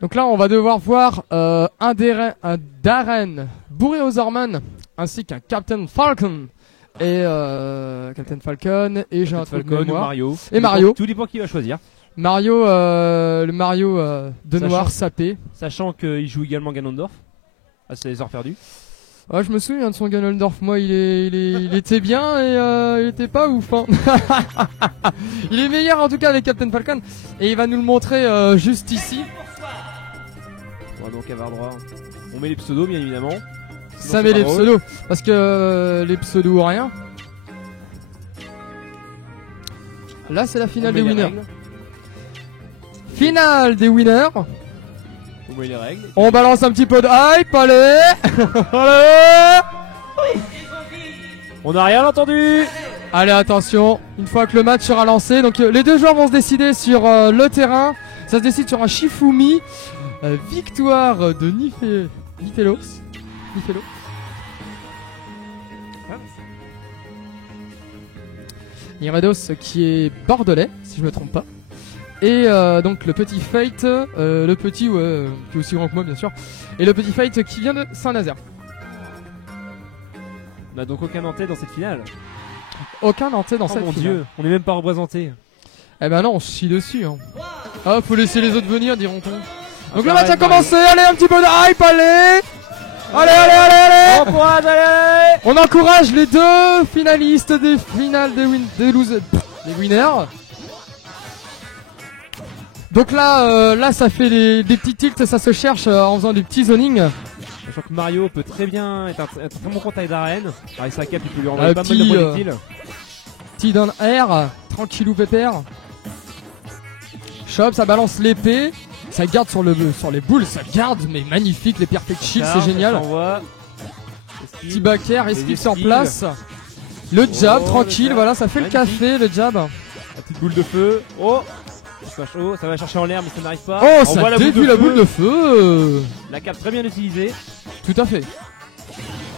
Donc là, on va devoir voir un Darren bourré aux hormones, ainsi qu'un Captain Falcon. Et Captain Falcon, et j'ai un truc de mémoire. Mario. Et Mario. Tout dépend qui va choisir. Mario, le Mario de noir sapé. Sachant qu'il joue également Ganondorf à ses heures perdues. Ouais, je me souviens de son Ganondorf. Moi, il était bien et il était pas ouf. Hein. Il est meilleur en tout cas avec Captain Falcon. Et il va nous le montrer juste ici. On va donc avoir droit. On met les pseudos, bien évidemment. Ça met les pseudos. Parce que les pseudos ou rien. Là, c'est la finale des winners. Finale des winners. On met les règles. On balance un petit peu de hype, allez. Allez. On n'a rien entendu. Allez, attention, une fois que le match sera lancé, donc les deux joueurs vont se décider sur le terrain. Ça se décide sur un Shifumi. Victoire de Nifelo. Irados qui est bordelais, si je me trompe pas. Et donc le petit Fate, le petit qui est aussi grand que moi bien sûr, et le petit Fate qui vient de Saint-Nazaire. On n'a donc aucun Nantais dans cette finale. Aucun Nantais dans cette finale. Oh mon dieu, on n'est même pas représenté. Eh ben non, on se chie dessus. Hein. Ah, faut laisser les autres venir, diront-on. Donc le match a commencé, allez, un petit peu de hype, allez. Allez. Encourage, allez. On encourage les deux finalistes des finales des winners. Donc là ça fait des petits tilts, ça se cherche en faisant des petits zonings. Sachant que Mario peut très bien être un très bon contact d'Aren. Avec sa cape, il peut lui envoyer pas mal de projectiles. Petit down air, tranquillou pépère. Chop, ça balance l'épée. Ça garde sur les boules, ça garde, mais magnifique, les perfect shields, c'est génial. Petit back air, esquive sur place. Le jab, tranquille, voilà, ça fait magnifique. Le café, le jab. La petite boule de feu. Oh, ça va chercher en l'air, mais ça n'arrive pas. Oh, ça dévie la boule de feu. La cape très bien utilisée. Tout à fait.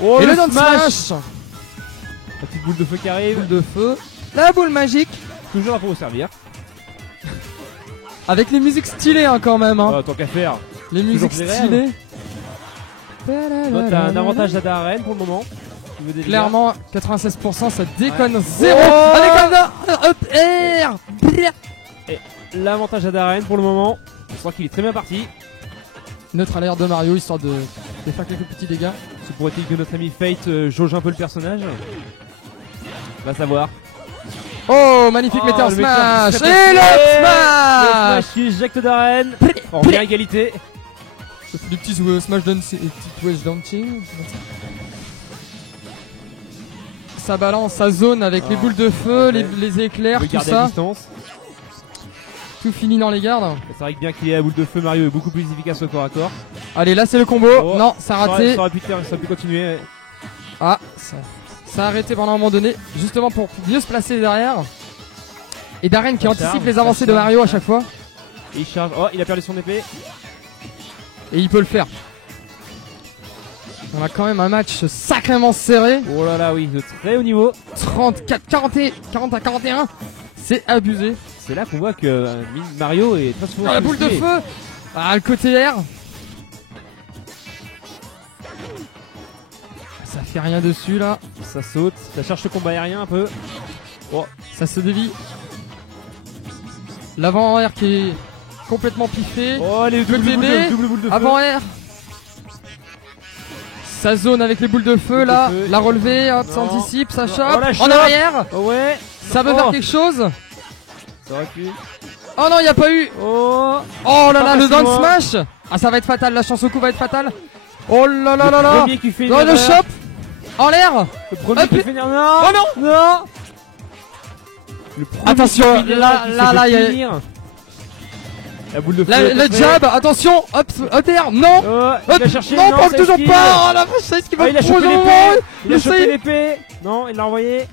Oh, et le down smash. La petite boule de feu qui arrive. Boule de feu. La boule magique. Toujours là pour vous servir. Avec les musiques stylées hein, quand même. Hein. Oh, tant qu'à faire. Les musiques stylées. T'as un avantage à Darren pour le moment. Clairement, 96%, ça déconne. Zéro. Avec un up air. Et l'avantage à Darren pour le moment. Je crois qu'il est très bien parti. Neutre à l'air de Mario, histoire de faire quelques petits dégâts. C'est pourrait-il que notre ami Fate jauge un peu le personnage? Va savoir. Oh, magnifique Meteor Smash. Et le smash qui éjecte Darren. En bien égalité. Des petits smash dancing, des petits wedge dancing. Ça balance, ça zone avec les boules de feu, les éclairs, tout ça. Tout fini dans les gardes. C'est vrai que bien qu'il ait la boule de feu, Mario est beaucoup plus efficace au corps à corps. Allez, là c'est le combo. Oh, non, ça a raté. Ça aurait pu continuer. Ah, ça a arrêté pendant un moment donné, justement pour mieux se placer derrière. Et Darren qui anticipe les avancées de Mario à chaque fois. Et il charge. Oh, il a perdu son épée. Et il peut le faire. On a quand même un match sacrément serré. Oh là là, oui, de très haut niveau. 40 à 41. C'est abusé. C'est là qu'on voit que Mario est très souvent. La boule de feu. Ah, le côté air. Ça fait rien dessus là. Ça saute, ça cherche le combat aérien un peu. Oh, ça se dévie. L'avant air qui est complètement piffé. Oh, les double boule de feu. Avant air. Ça zone avec les boules de feu là. La relevée, hop, ça anticipe, ça chope. En arrière. Oh, ouais. Ça veut faire quelque chose. Ça aurait pu. Oh non, il n'y a pas eu. Oh là là, le down smash. Ah, ça va être fatal, la chance au coup va être fatale. Oh là là là là. Le premier qui fait le chop. En l'air. Le premier qui fait non. Oh non. Attention, là, il y a la boule de feu. Le jab, attention, hop, air, non. Il a cherché, non, toujours pas. Oh la vache, qui va il a chopé l'épée. Il a chopé l'épée. Non, il l'a envoyé.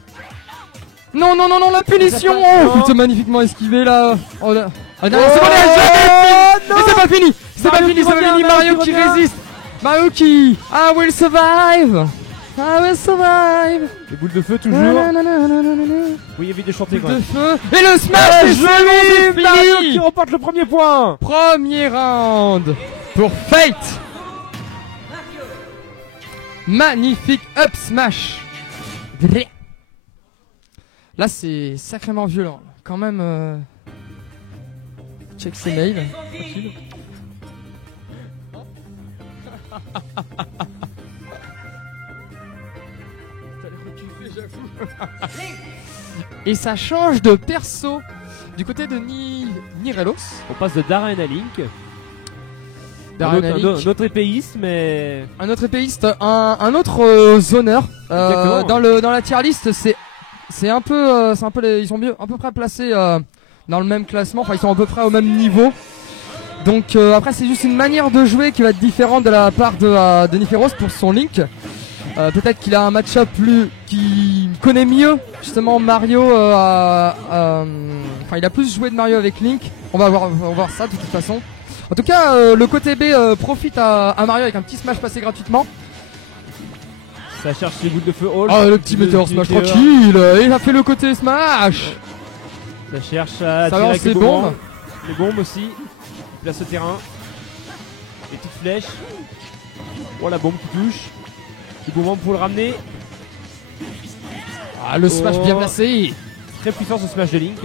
Non, la punition. Oh, c'est magnifiquement esquivé là. Oh là. Ah non, c'est bon, mais c'est pas fini. C'est pas fini, Mario qui résiste. Mario qui will survive. I will survive. Les boules de feu toujours. Oui, évite de chanter Boule quoi. de feu. Et le smash est joli. Mario qui remporte le premier point. Premier round pour Fate. Magnifique up smash. Là c'est sacrément violent. Quand même. Check ses mails. Et ça change de perso du côté de Nirelos. On passe de Darren à Link. Un autre épéiste, mais un autre épéiste, un autre zoneur. Dans la tier list, c'est un peu ils sont à peu près placés dans le même classement. Enfin, ils sont à peu près au même niveau. Donc après, c'est juste une manière de jouer qui va être différente de la part de Niferos pour son Link. Peut-être qu'il a un match-up qui connaît mieux justement Mario. Enfin, il a plus joué de Mario avec Link. On va voir ça de toute façon. En tout cas, le côté B profite à Mario avec un petit smash passé gratuitement. Ça cherche les boules de feu. Oh, le petit météore smash tranquille. Et il a fait le côté smash. Ça cherche à tirer avec les bombes. Les bombes aussi. Il place au terrain. Les petites flèches. Oh, la bombe qui touche. Le bon pour le ramener. Ah, le smash bien placé. Très puissant ce smash de Link.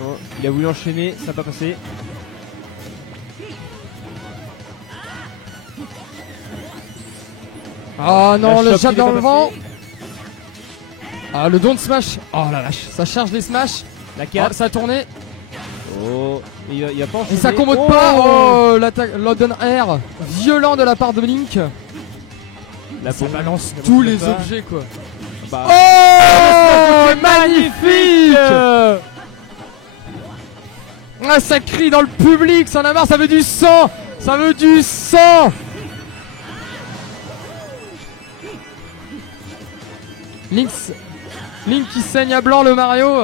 Oh, il a voulu enchaîner, ça n'a pas passé. Ah non, le jab dans le vent. Ah, le don de smash. Oh la vache, ça charge les smash. La 4. Ça a tourné. Oh, il a pas enchaîné. Et ça combo pas. Oh, l'Odden Air violent de la part de Link. Ça balance tous les objets quoi. Bah. Oh, magnifique. Ah, ça crie dans le public, ça en a marre, ça veut du sang. Ça veut du sang. Link qui saigne à blanc le Mario.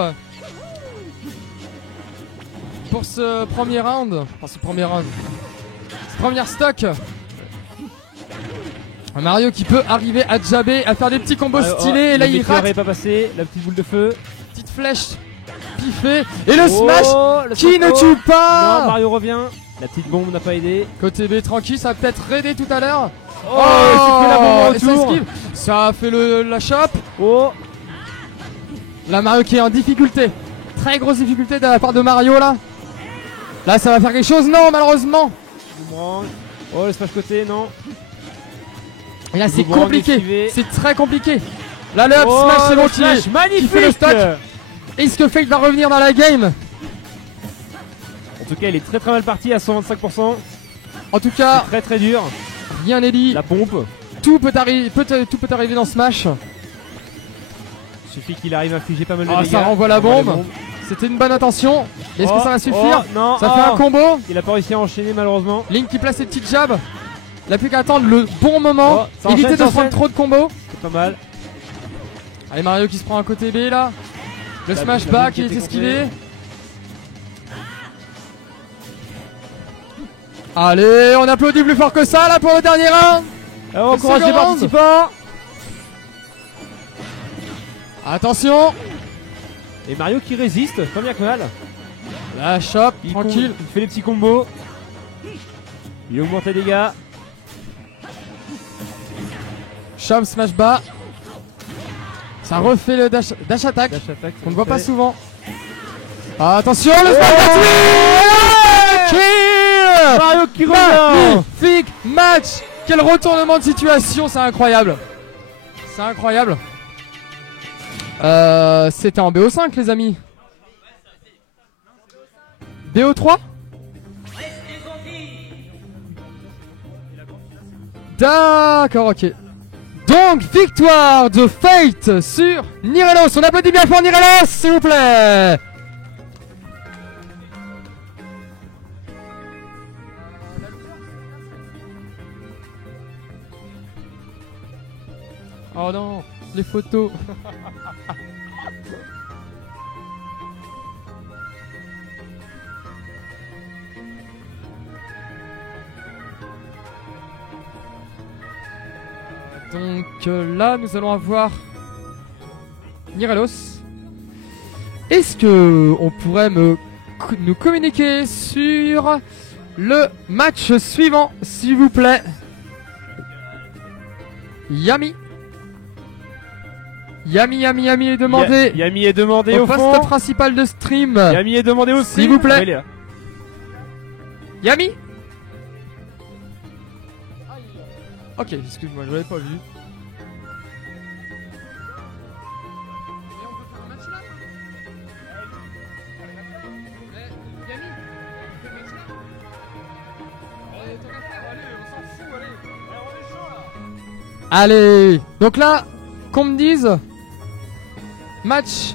Pour ce premier round. Enfin, ce première stock. Un Mario qui peut arriver à jabber, à faire des petits combos stylés. Et là, il rate. Pas passé, la petite boule de feu. Petite flèche piffée. Et le smash qui ne tue pas. Non, Mario revient. La petite bombe n'a pas aidé. Côté B tranquille, ça va peut-être aider tout à l'heure. Oh, il fait la bombe autour. Ça a fait la chope. Oh. La Mario qui est en difficulté. Très grosse difficulté de la part de Mario là. Là ça va faire quelque chose. Non malheureusement. Oh le smash côté non. Et là c'est compliqué. C'est très compliqué. Là le up smash c'est bon qui fait le stock. Est-ce que Fate va revenir dans la game? En tout cas il est très mal parti à 125%. En tout cas très très dur. Rien n'est dit. La pompe. Tout peut arriver dans Smash. Il suffit qu'il arrive à infliger pas mal de dégâts. Ça renvoie la bombe. C'était une bonne intention. Est-ce que ça va suffire? Non. Ça fait un combo. Il a pas réussi à enchaîner malheureusement. Link qui place ses petites jabs. Il n'a plus qu'à attendre le bon moment. Éviter de prendre trop de combos. C'est pas mal. Allez Mario qui se prend un côté B là. Le smash back qui est esquivé. Allez, on applaudit plus fort que ça là pour le dernier round. On encourage les participants. Attention. Et Mario qui résiste, pas bien que mal. La chope, tranquille. Il fait les petits combos. Il augmente les dégâts. Chop, smash bas. Ça refait le dash attack. On ne voit pas souvent. Attention, le smash kill. Mario qui revient. Magnifique match. Quel retournement de situation, c'est incroyable. C'est incroyable. C'était en BO5 les amis. BO3. D'accord, ok. Donc victoire de Fate sur Nirelos. On applaudit bien fort Nirelos s'il vous plaît. Oh non, les photos. Donc là, nous allons avoir Nirelos. Est-ce que on pourrait nous communiquer sur le match suivant, s'il vous plaît? Yami est demandé. Yami est demandé au fond. Poste principal de stream. Yami est demandé au stream. S'il vous plaît. Ah, il est là. Yami. Ok, excuse-moi, je l'avais pas vu. Allez, donc là, qu'on me dise, match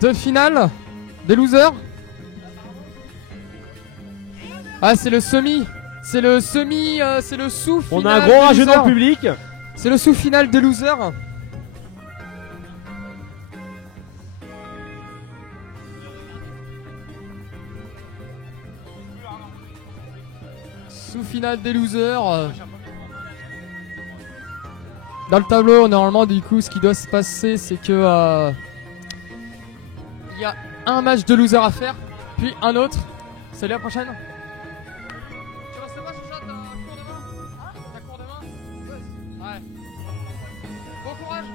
de finale des losers. Ah, c'est le semi, c'est le sous-final. On a un gros rageux dans le public. C'est le sous-final des losers. Sous-finale des losers. Dans le tableau, normalement, du coup, ce qui doit se passer, c'est que il y a un match de loser à faire, puis un autre. Salut, à la prochaine. Tu restes pas, Chouchat, t'as cours demain? T'as cours demain? Ouais. Bon courage.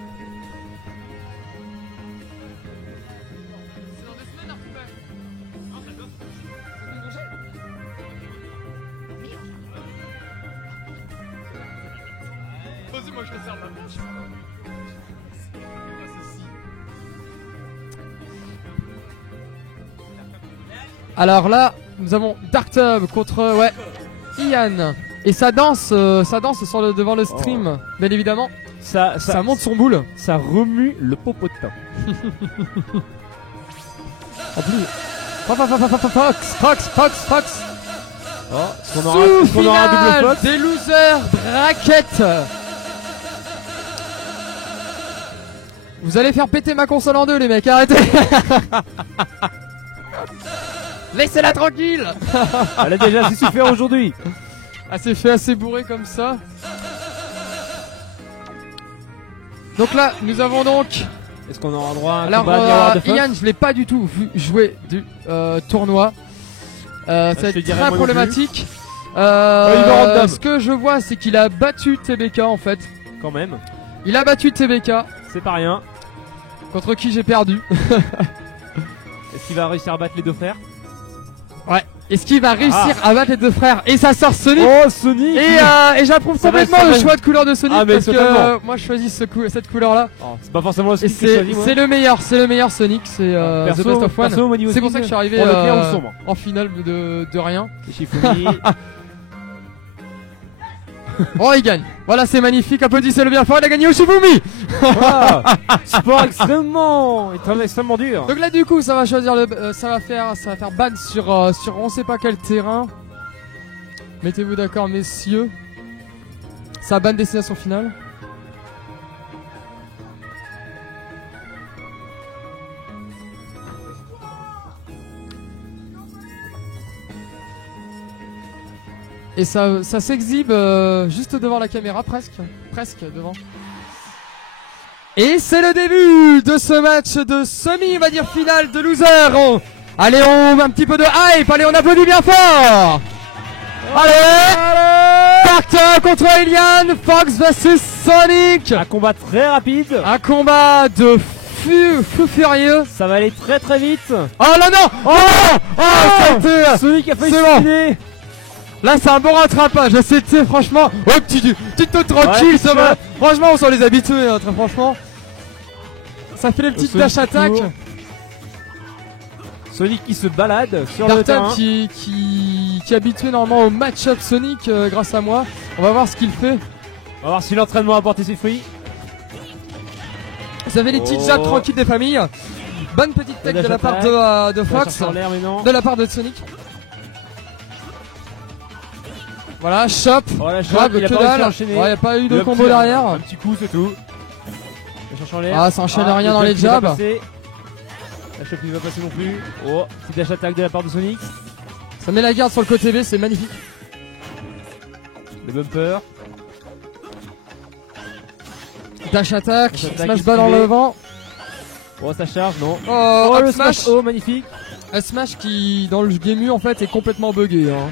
C'est dans 2 semaines, Arthur. Non, c'est 2 semaines. Vas-y, moi je te sers ma bouche. Alors là, nous avons Darktub contre Ian. Et ça danse devant le stream, bien évidemment. Ça monte son boule. Ça remue le popotin. En plus, Fox. Oh, est-ce qu'on aura un double Fox des losers bracket. Vous allez faire péter ma console en deux, les mecs, arrêtez. Laissez-la tranquille. Elle a déjà assez souffert aujourd'hui. Elle s'est fait assez bourré comme ça. Donc là, nous avons donc... Est-ce qu'on aura droit à un alors, combat de Ian, je l'ai pas du tout vu jouer du tournoi. Ça va être très problématique. Ce que je vois, c'est qu'il a battu TBK en fait. Quand même. Il a battu TBK. C'est pas rien. Contre qui j'ai perdu. Est-ce qu'il va réussir à battre les deux frères? Ouais. Est-ce qu'il va réussir à battre les deux frères? Et ça sort Sonic. Oh, Sonic. Et j'approuve complètement le choix de couleur de Sonic, parce que moi je choisis cette couleur là. Oh, c'est pas forcément le Sonic que je choisis, moi. C'est le meilleur Sonic, c'est The Best of One. C'est pour ça que je suis arrivé en finale de rien. Oh, il gagne. Voilà, c'est magnifique. Applaudissez-le bien fort. Il a gagné Oshifumi. Sport extrêmement dur. Donc là, du coup, ça va choisir ça va faire ban sur on sait pas quel terrain. Mettez-vous d'accord, messieurs. Ça ban destination finale. Et ça s'exhibe juste devant la caméra, presque devant. Et c'est le début de ce match de semi, on va dire finale de loser. Allez, on met un petit peu de hype, allez, on applaudit bien fort. Allez, Darktub contre Elian, Fox versus Sonic. Un combat très rapide. Un combat de fou furieux. Ça va aller très très vite. Oh là non. Oh, Sonic a failli se filer. Là c'est un bon rattrapage, c'était franchement petite note tranquille, ça va. Franchement on s'en les habitués, très franchement. Ça fait les petites dash attack. Sonic qui se balade sur le terrain. qui est habitué normalement au match-up Sonic grâce à moi. On va voir ce qu'il fait. On va voir si l'entraînement a porté ses fruits. Ça fait les petites jabs tranquilles des familles. Bonne petite tech de la part de Fox, de la part de Sonic. Voilà, chop, grave, que dalle. Il n'y a pas eu de combo derrière. Un petit coup, c'est tout. La cherche en l'air. Ah, ça enchaîne rien dans les jabs. La chop qui va passer non plus. Oh, petite dash attack de la part de Sonic. Ça met la garde sur le côté B, c'est magnifique. Le bumper. Dash attack, smash bas dans le vent. Oh, ça charge, non. Oh, le smash. Oh, magnifique. Un smash qui, dans le game en fait, est complètement buggé. Hein.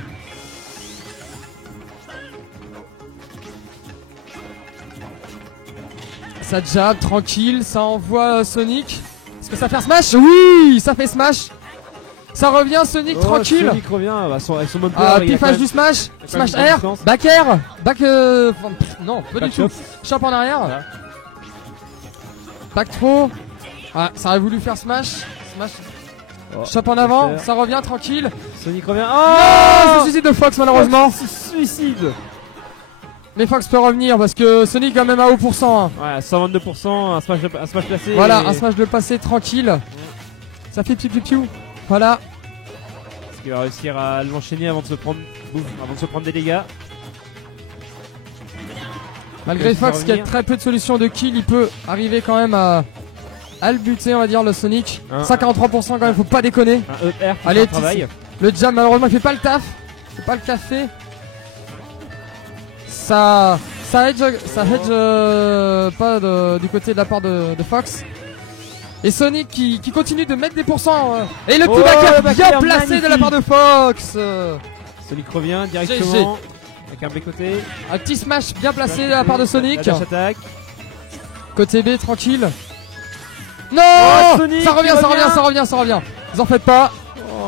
Ça jab, tranquille, ça envoie Sonic. Est-ce que ça fait smash? Oui, ça fait smash. Ça revient Sonic, tranquille. Sonic revient, avec son mode piffage du smash, smash air, back air, back non, pas du tout. Chop en arrière. Voilà. Back throw. Ah, ça aurait voulu faire smash. Smash. Chop en avant, ça revient tranquille. Sonic revient. Oh, c'est suicide de Fox malheureusement. Suicide. Mais Fox peut revenir parce que Sonic quand même à haut pourcent. Hein. Ouais, 122%, un smash placé. Voilà, un smash de passé tranquille. Ça fait piou piou piou. Voilà. Est-ce qu'il va réussir à l'enchaîner avant de se prendre des dégâts? Malgré Fox qui a très peu de solutions de kill, il peut arriver quand même à le buter, on va dire, le Sonic. 53% quand même, faut pas déconner. Un ER qui allez, travail. Le jam malheureusement il fait pas le taf. C'est pas le café. Ça hedge pas du côté de la part de Fox. Et Sonic qui continue de mettre des pourcents. Et le petit backer bien placé magnifique de la part de Fox. Sonic revient directement avec un B côté. Un petit smash bien placé de la part de Sonic. Dash attack. Côté B tranquille. Non, Sonic, ça revient. Vous en faites pas.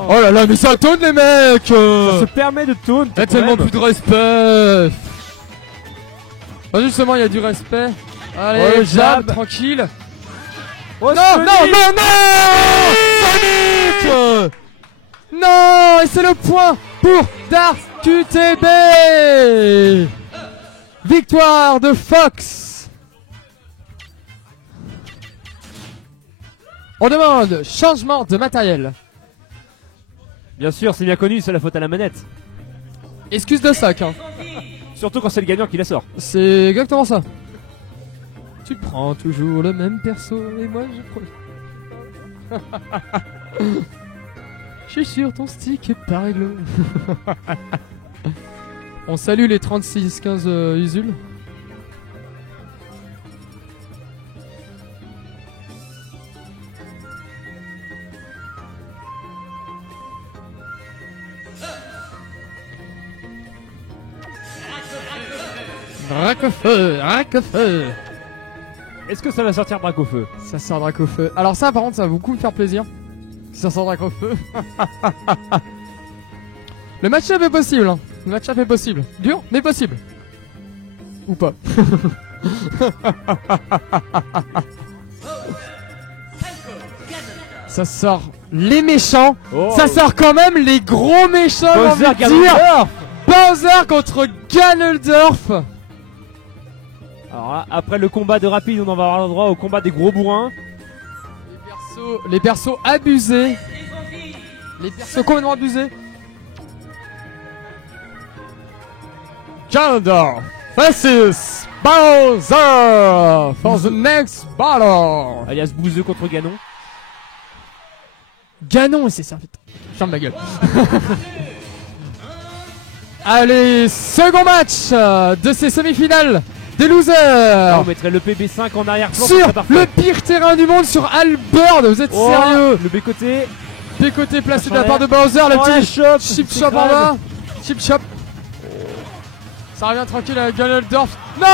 Oh là là, mais ça taunt les mecs. Ça se permet de taunt. Il y a tellement plus de respect. Bah justement, il y a du respect. Allez, jab, tranquille. Oh, non, Sonic Non, et c'est le point pour Dark QTB. Victoire de Fox. On demande changement de matériel. Bien sûr, c'est bien connu, c'est la faute à la manette. Excuse de sac. Hein. Surtout quand c'est le gagnant qui la sort. C'est exactement ça. Tu prends toujours le même perso et moi je prends. Je suis sur ton stick par réglo. On salue les 36-15 Usul. Dracofeu. Est-ce que ça va sortir Dracofeu? Ça sort Dracofeu. Alors ça par contre ça va beaucoup me faire plaisir. Si ça sort Dracofeu. Le match-up est possible hein. Le match-up est possible. Dur mais possible. Ou pas. Ça sort les méchants. Ça sort quand même les gros méchants. Bowser, Ganondorf. Bowser contre Ganondorf. Alors là, après le combat de rapide, on en va avoir le droit au combat des gros bourrins. Les persos abusés. Les persos complètement abusés. Ganondorf versus Bowser for the next battle. Alias Bouzeux contre Ganon. Ganon et c'est ça. Ferme ma gueule. Allez, second match de ces semi-finales des losers. On mettrait le PB5 en arrière-plan sur le pire terrain du monde, sur Albert. Vous êtes sérieux? Le B-côté. B-côté placé de la part de Bowser. Le petit chip chop en bas. Chip chop. Ça revient tranquille avec Ganondorf. Non,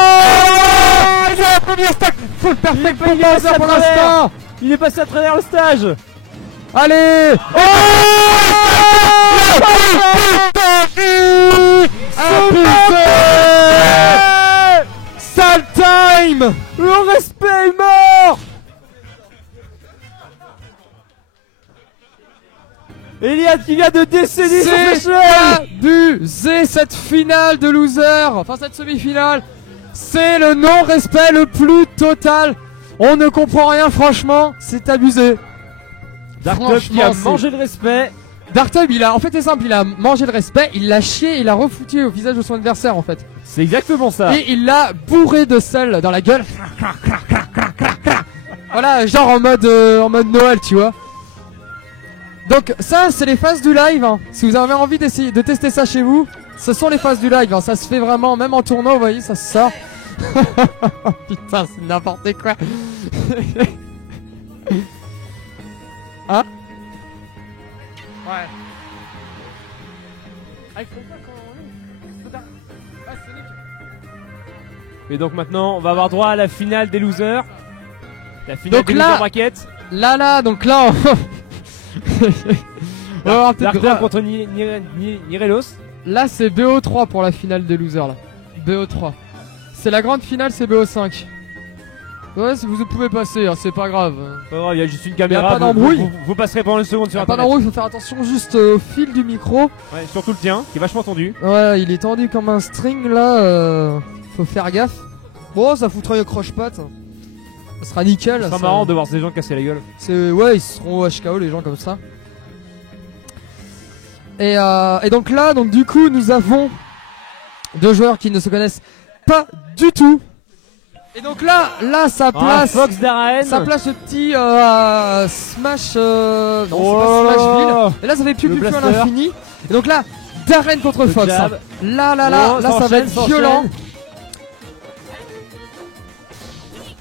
il a la première stack. Full perfect pour Bowser pour l'instant. Il est passé à travers le stage. Allez. Sale time. Le respect est mort. Eliade qui vient de décéder sur l'échelle. Abusé cette finale de loser. Enfin cette semi-finale. C'est le non-respect le plus total. On ne comprend rien franchement. C'est abusé. Darktub qui a mangé le respect. Darktub en fait c'est simple, il a mangé le respect, il l'a chié, il l'a refoutu au visage de son adversaire en fait. C'est exactement ça. Et il l'a bourré de sel dans la gueule. Voilà, genre en mode Noël, tu vois. Donc ça c'est les phases du live hein. Si vous avez envie d'essayer de tester ça chez vous, ce sont les phases du live hein. Ça se fait vraiment, même en tournoi vous voyez, ça se sort. Putain, c'est n'importe quoi. Hein? Ouais. Ah, il faut pas qu'on... Ah, Sonic. Et donc maintenant, on va avoir droit à la finale des losers. La finale Donc des là- losers brackets. Donc là, on va avoir peut-être Dark droit- contre Nirelos. Là, c'est BO3 pour la finale des losers, là. BO3. C'est la grande finale, c'est BO5. Ouais, vous pouvez passer, hein, c'est pas grave. Pas grave, il y a juste une caméra. Y a pas d'embrouille. Vous passerez pendant une seconde sur Pas internet. d'embrouille, il faut faire attention juste au fil du micro. Ouais, surtout le tien, qui est vachement tendu. Ouais, il est tendu comme un string là. Faut faire gaffe. Bon, ça foutra une croche-patte. Ça sera nickel. C'est ça- marrant de voir ces gens casser la gueule. Ouais, ils seront au HKO les gens comme ça. Et donc là, du coup, nous avons deux joueurs qui ne se connaissent pas du tout. Et donc là, ça place, Fox Darren. ça place le petit Smash. Non, c'est pas Smashville. Et là, ça fait piou Le piou piou à blaster. l'infini. Et donc là, Darren contre Le Fox. jab. Là, Oh, ça va s'enchaîne, être s'enchaîne. violent.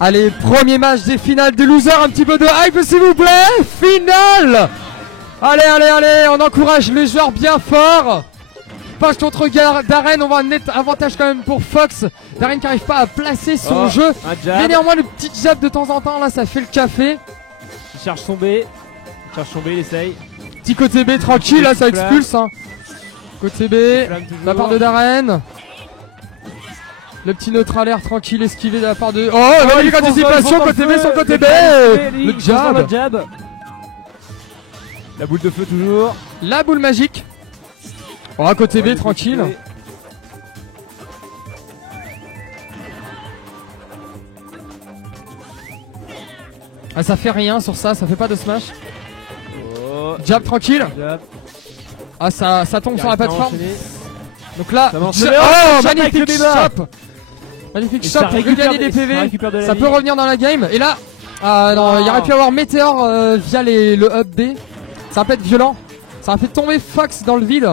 Allez, premier match des finales des losers, un petit peu de hype s'il vous plaît. Finale. Allez, on encourage les joueurs bien forts. Fox contre Darren, on va un net avantage quand même pour Fox. Darren qui n'arrive pas à placer son Oh, jeu. Un jab. Mais néanmoins le petit jab de temps en temps là, ça fait le café. Il cherche son B. Il essaye. Petit côté B tranquille, là ça expulse. Hein. Côté B, Flamme de toujours. la part de Darren. Le petit neutral air tranquille esquivé de la part de... Oh, magnifique il fonce anticipation, dans le côté B feu. sur le côté B. Il Le fonce dans jab. le jab. La boule de feu toujours. La boule magique. Oh, côté B tranquille. Ah, ça fait rien sur ça, ça fait pas de smash. Oh, Jab tranquille. jab. Ah, ça tombe Il sur la arrive pas à plateforme. enchaîner. Donc là, Ça avance. oh, Oh, magnifique avec le débat. shop. Magnifique Et shop ça pour récupère gagner des ça PV. récupère de la Ça vie. peut revenir dans la game. Et là, non, il y aurait pu avoir Météor via le up B. Ça va pas être violent. Ça va fait tomber Fox dans le vide.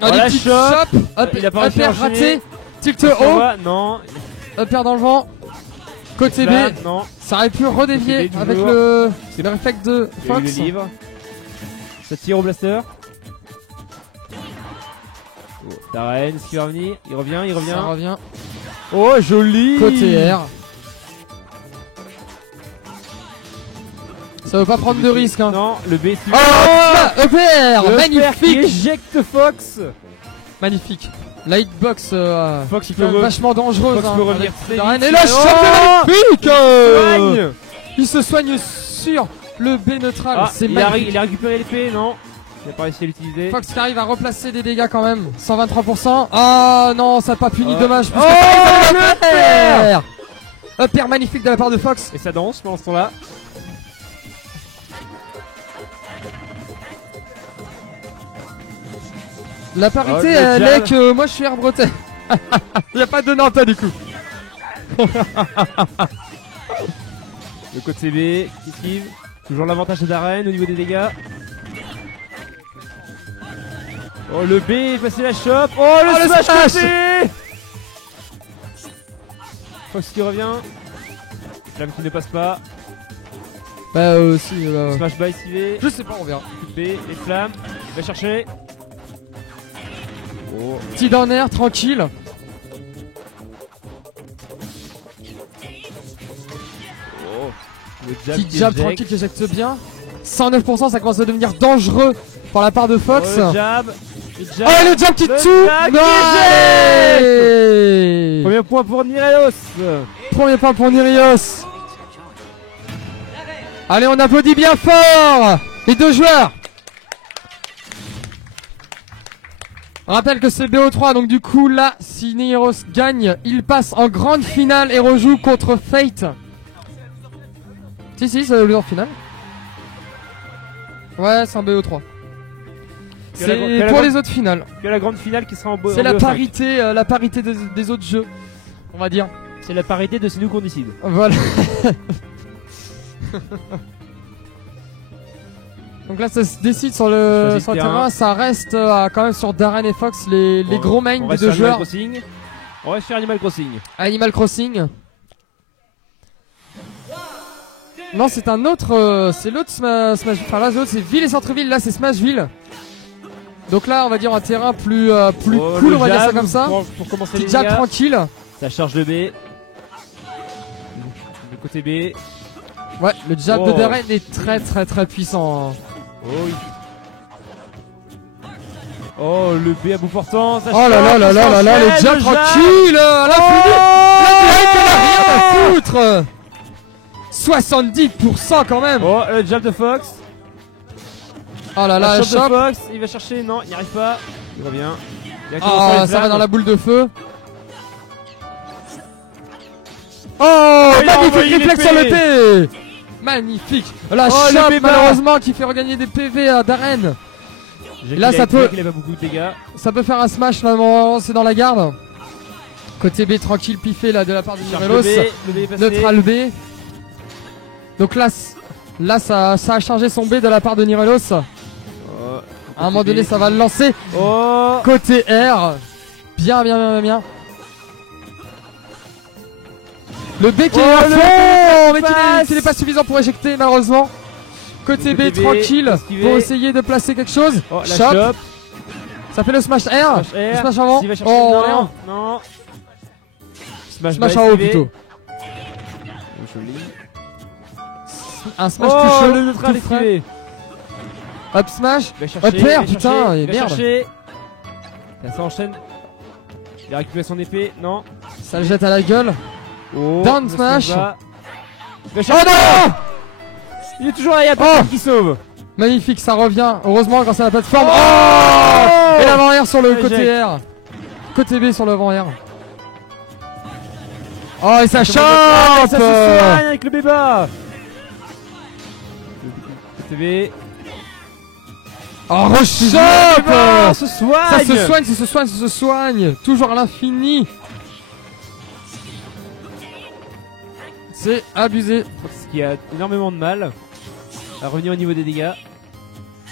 Voilà, des petits shot. chops. Up, Il a pas réussi up à air enchaîner. raté. Tilt On haut. voit, non. Up air dans le vent. Côté B. Là, non. Ça aurait pu redévier Côté B, avec toujours. le réflexe de Il y a eu Fox. le livre. Ça tire au blaster. Oh, Darren, est-ce qu'il va revenir? Il revient. Ça revient. Oh, joli. Côté R. Ça veut pas prendre de risque hein. Non, le B suit. Oh EPR Le père qui magnifique. éjecte Fox. Magnifique. La hitbox Fox qui est peut quand même re- vachement dangereuse. Fox peut revenir très Darren. vite. Et là, Oh shot magnifique Soigne. Il se soigne sur le B neutral. Ah, C'est il a magnifique. récupéré l'épée, non. Il a pas réussi à l'utiliser. Fox qui arrive à replacer des dégâts quand même. 123%. Ah non, ça n'a pas puni, Oh. dommage. Oh, le père. EPR magnifique de la part de Fox. Et ça danse pendant ce temps-là. La parité, Oh, le elle jab. est que moi je suis Air Breton. Il n'y a pas de Nantais du coup. Le côté B qui esquive. Toujours l'avantage de Darren au niveau des dégâts. Oh, le B, passer la chope. Oh, le le smash smash. côté. Fox qui revient. Flamme qui ne passe pas. Bah si. Smash bas esquivé. Je sais pas, on verra. B, les flammes. Il va chercher. Oh. Petit down air, tranquille. Oh. Le jab Petit qui jab éjecte. tranquille qui éjecte bien. 109%, ça commence à devenir dangereux par la part de Fox. Oh, le jab. Le jab. Oh, le jab qui Le tue. jab Non, qui allez. Premier point pour Nirelos. Premier point pour Nirios. Allez, on applaudit bien fort les deux joueurs. On rappelle que c'est BO3, donc du coup là, si Nirios gagne, il passe en grande finale et rejoue contre Fate. Si, c'est le en finale. Ouais, c'est un BO3. C'est pour les autres finales. Que la grande finale qui sera en C'est la BO5. parité des autres jeux, on va dire. C'est la parité de c'est nous qu'on décide. Voilà. Donc là ça se décide sur le terrain, ça reste quand même sur Darren et Fox les gros mains des deux joueurs. On reste sur Animal Crossing. Animal Crossing. Non, c'est un autre, c'est l'autre Smash. Enfin là l'autre c'est Ville et Centre-Ville, là c'est Smashville. Donc là on va dire un terrain plus cool, on va dire ça comme ça. Pour commencer petit jab tranquille. Ça charge de B. Le côté B. Ouais, le jab de Darren est très puissant. Oh oui. Oh le B à bout portant. Ça oh là là, le jab tranquille. La rien à foutre. 70% quand même. Oh le jab de Fox. Oh là là, la shot de Fox, il va chercher, non, il n'y arrive pas. Il revient. Oh, ça va dans la boule de feu. Oh, magnifique réflexe sur le P. Magnifique. La chope malheureusement qui fait regagner des PV à Darren. Là ça peut. Il a pas beaucoup de dégâts. Ça peut faire un smash normalement, c'est dans la garde. Côté B tranquille piffé là de la part de Nirelos. Neutral B. Donc là ça a chargé son B de la part de Nirelos. À un moment donné ça va le lancer. Côté R. Bien. Le B qui est à fond, mais qui n'est pas suffisant pour éjecter malheureusement. Côté B tranquille pour essayer de placer quelque chose. Chop. Ça fait le smash R. Le smash avant. Oh non. Smash en haut plutôt. Un smash plus chaud. Le neutral esquivé. Up smash. Up air putain. Et merde. Là ça enchaîne. Il a récupéré son épée. Non. Ça le jette à la gueule. Down smash. Oh non. Il est toujours là, il y a personne qui sauve. Magnifique, ça revient. Heureusement grâce à la plateforme. Et l'avant-air sur le côté R. Côté B sur l'avant-air. Oh et ça chope. Ça se soigne avec le béba. Côté B. Oh rechoppe. Ça se soigne. Toujours à l'infini. C'est abusé. Ce qui a énormément de mal à revenir au niveau des dégâts.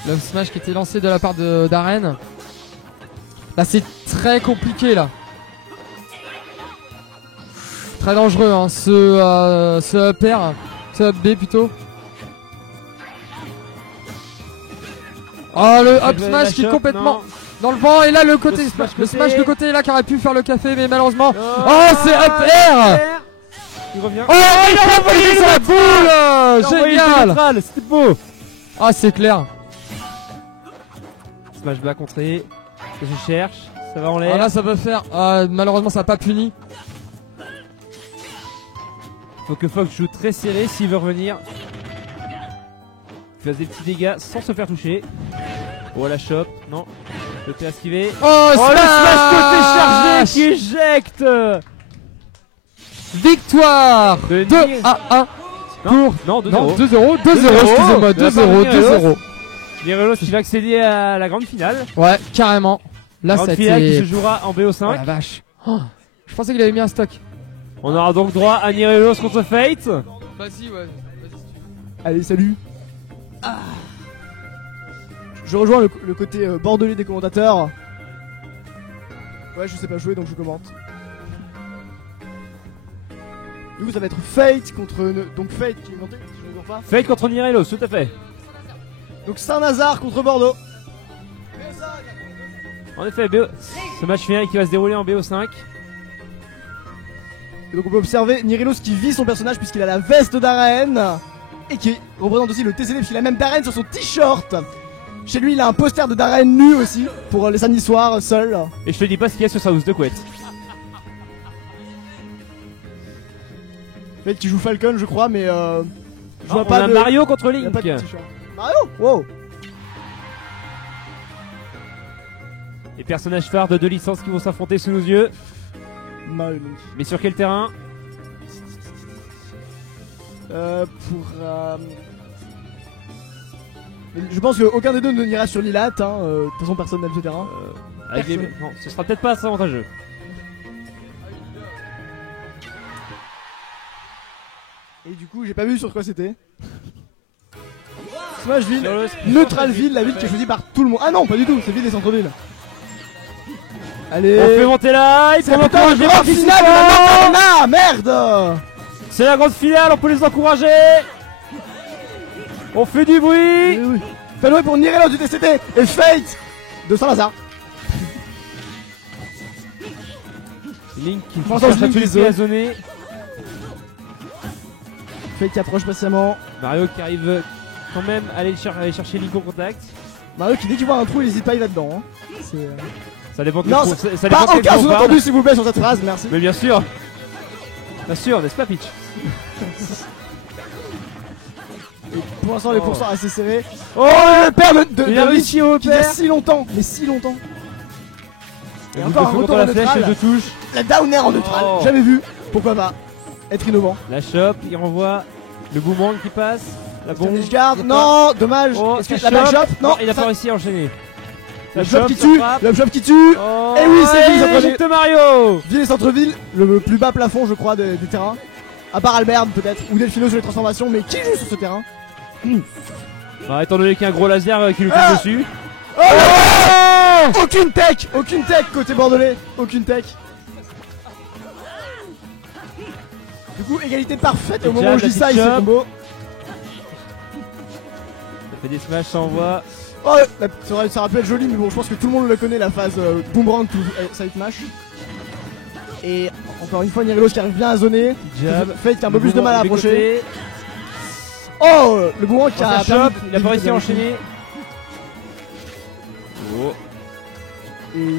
Le smash qui était lancé de la part de Darren. Là c'est très compliqué là. Très dangereux hein, ce up air, ce up B plutôt. Oh le up smash qui est complètement dans le vent et là le smash de côté là qui aurait pu faire le café mais malheureusement. Oh c'est up air. Il revient. Oh il a envoyé sur la boule. Génial. C'était beau. Ah c'est clair. Smash bas contré. Je cherche. Ça va en l'air. Ah là ça peut faire. Malheureusement ça n'a pas puni. Faut que Fox joue très serré s'il veut revenir. Il fait des petits dégâts sans se faire toucher. Oh la chope. Non. Le P esquivé. Oh le smash côté chargé qui éjecte. Victoire 2 à 1 pour 2-0, excusez-moi, 2-0. Nirelos qui va accéder à la grande finale. Ouais, carrément. Là, grande finale qui se jouera en BO5. Oh la vache. Oh, je pensais qu'il avait mis un stock. On aura donc droit à Nirelos contre Fate. Vas-y, ouais. Allez, salut. Je rejoins le côté bordelais des commentateurs. Ouais, je sais pas jouer donc je commente. Du coup, ça va être Fate contre. Donc Fate qui est monté, si je ne me trompe pas. Fate contre Nirelos, tout à fait. Donc Saint-Nazare contre Bordeaux. En effet, ce match final qui va se dérouler en BO5. Et donc on peut observer Nirelos qui vit son personnage puisqu'il a la veste d'Aren. Et qui représente aussi le TCD puisqu'il a même Darren sur son t-shirt. Chez lui, il a un poster de Darren nu aussi pour les samedis soirs, seul. Et je te dis pas ce qu'il y a sur sa housse de couette. Fait qui joue Falcon, je crois, mais je vois on pas a de... Mario contre Link. Mario, wow. Les personnages phares de deux licences qui vont s'affronter sous nos yeux. Mario Link. Mais sur quel terrain? Je pense qu'aucun des deux ne n'ira sur Lilat, hein. De toute façon personne n'aime ce terrain. Non, ce sera peut-être pas assez avantageux. Et du coup j'ai pas vu sur quoi c'était. Smashville, Sur le- Neutralville, la ville qui est choisie par tout le monde. Ah non, pas du tout, c'est ville des centres-villes. Allez. On fait monter la hype, C'est on la putain encourage de les grande finale de participants. la Macarena. Merde. C'est la grande finale, on peut les encourager. On fait du bruit. Oui. Fais-le pour Nirello du TCT et Fate de Saint-Lazare. Link qui Pour l'instant, cherche à Link tous les qui zone. cloisonner. Fate qui approche patiemment. Mario qui arrive quand même à aller chercher Link en contact. Mario qui dès qu'il voit un trou il hésite pas, il va dedans. Hein. C'est, Ça dépend de Non, quel c'est- trou- ça dépend Pas de quel aucun trou on parle. sous-entendu s'il vous plaît sur cette phrase, merci. Mais bien sûr. Bien sûr, n'est-ce pas Peach? Et pour l'instant les pourcents assez serrés. Oh, Le père de il a réussi au qui dure père. si longtemps, mais si longtemps. Et Et encore un contre retour la en flèche, neutral. elle de touche. La down air en neutral, Oh. jamais vu. Pourquoi pas être innovant. La chope, il renvoie le boomerang qui passe. La bombe. Je garde, non, dommage. Oh, Est-ce que ça la back chope. shop? Non, il a ça- pas réussi à enchaîner. La Ça shop qui ça tue, frappe. la shop qui tue. Oh, Eh oui, c'est lui, ça prenait- éjecte Mario. Ville et centre-ville, le plus bas plafond, je crois, du terrain. À part Albert, peut-être, ou Delphino sur les transformations, mais qui joue sur ce terrain? Ah, étant donné qu'il y a un gros laser qui lui tombe Ah. dessus. Oh aucune tech côté bordelais, aucune tech. Du coup, égalité parfaite au Et moment où jab, je dis la ça, il petite fait jump. combo. Ça fait des smash, ça envoie. Oh, ça aurait pu être joli, mais bon, je pense que tout le monde le connaît, la phase boomerang to side smash. Et encore une fois, Nirello qui arrive bien à zoner. Jab. Fate qui a un peu plus de mal à Des approcher. côtés. Oh, le boomerang qui Oh, a ça chope, il a pas réussi à d'éviter enchaîner. Oh, Et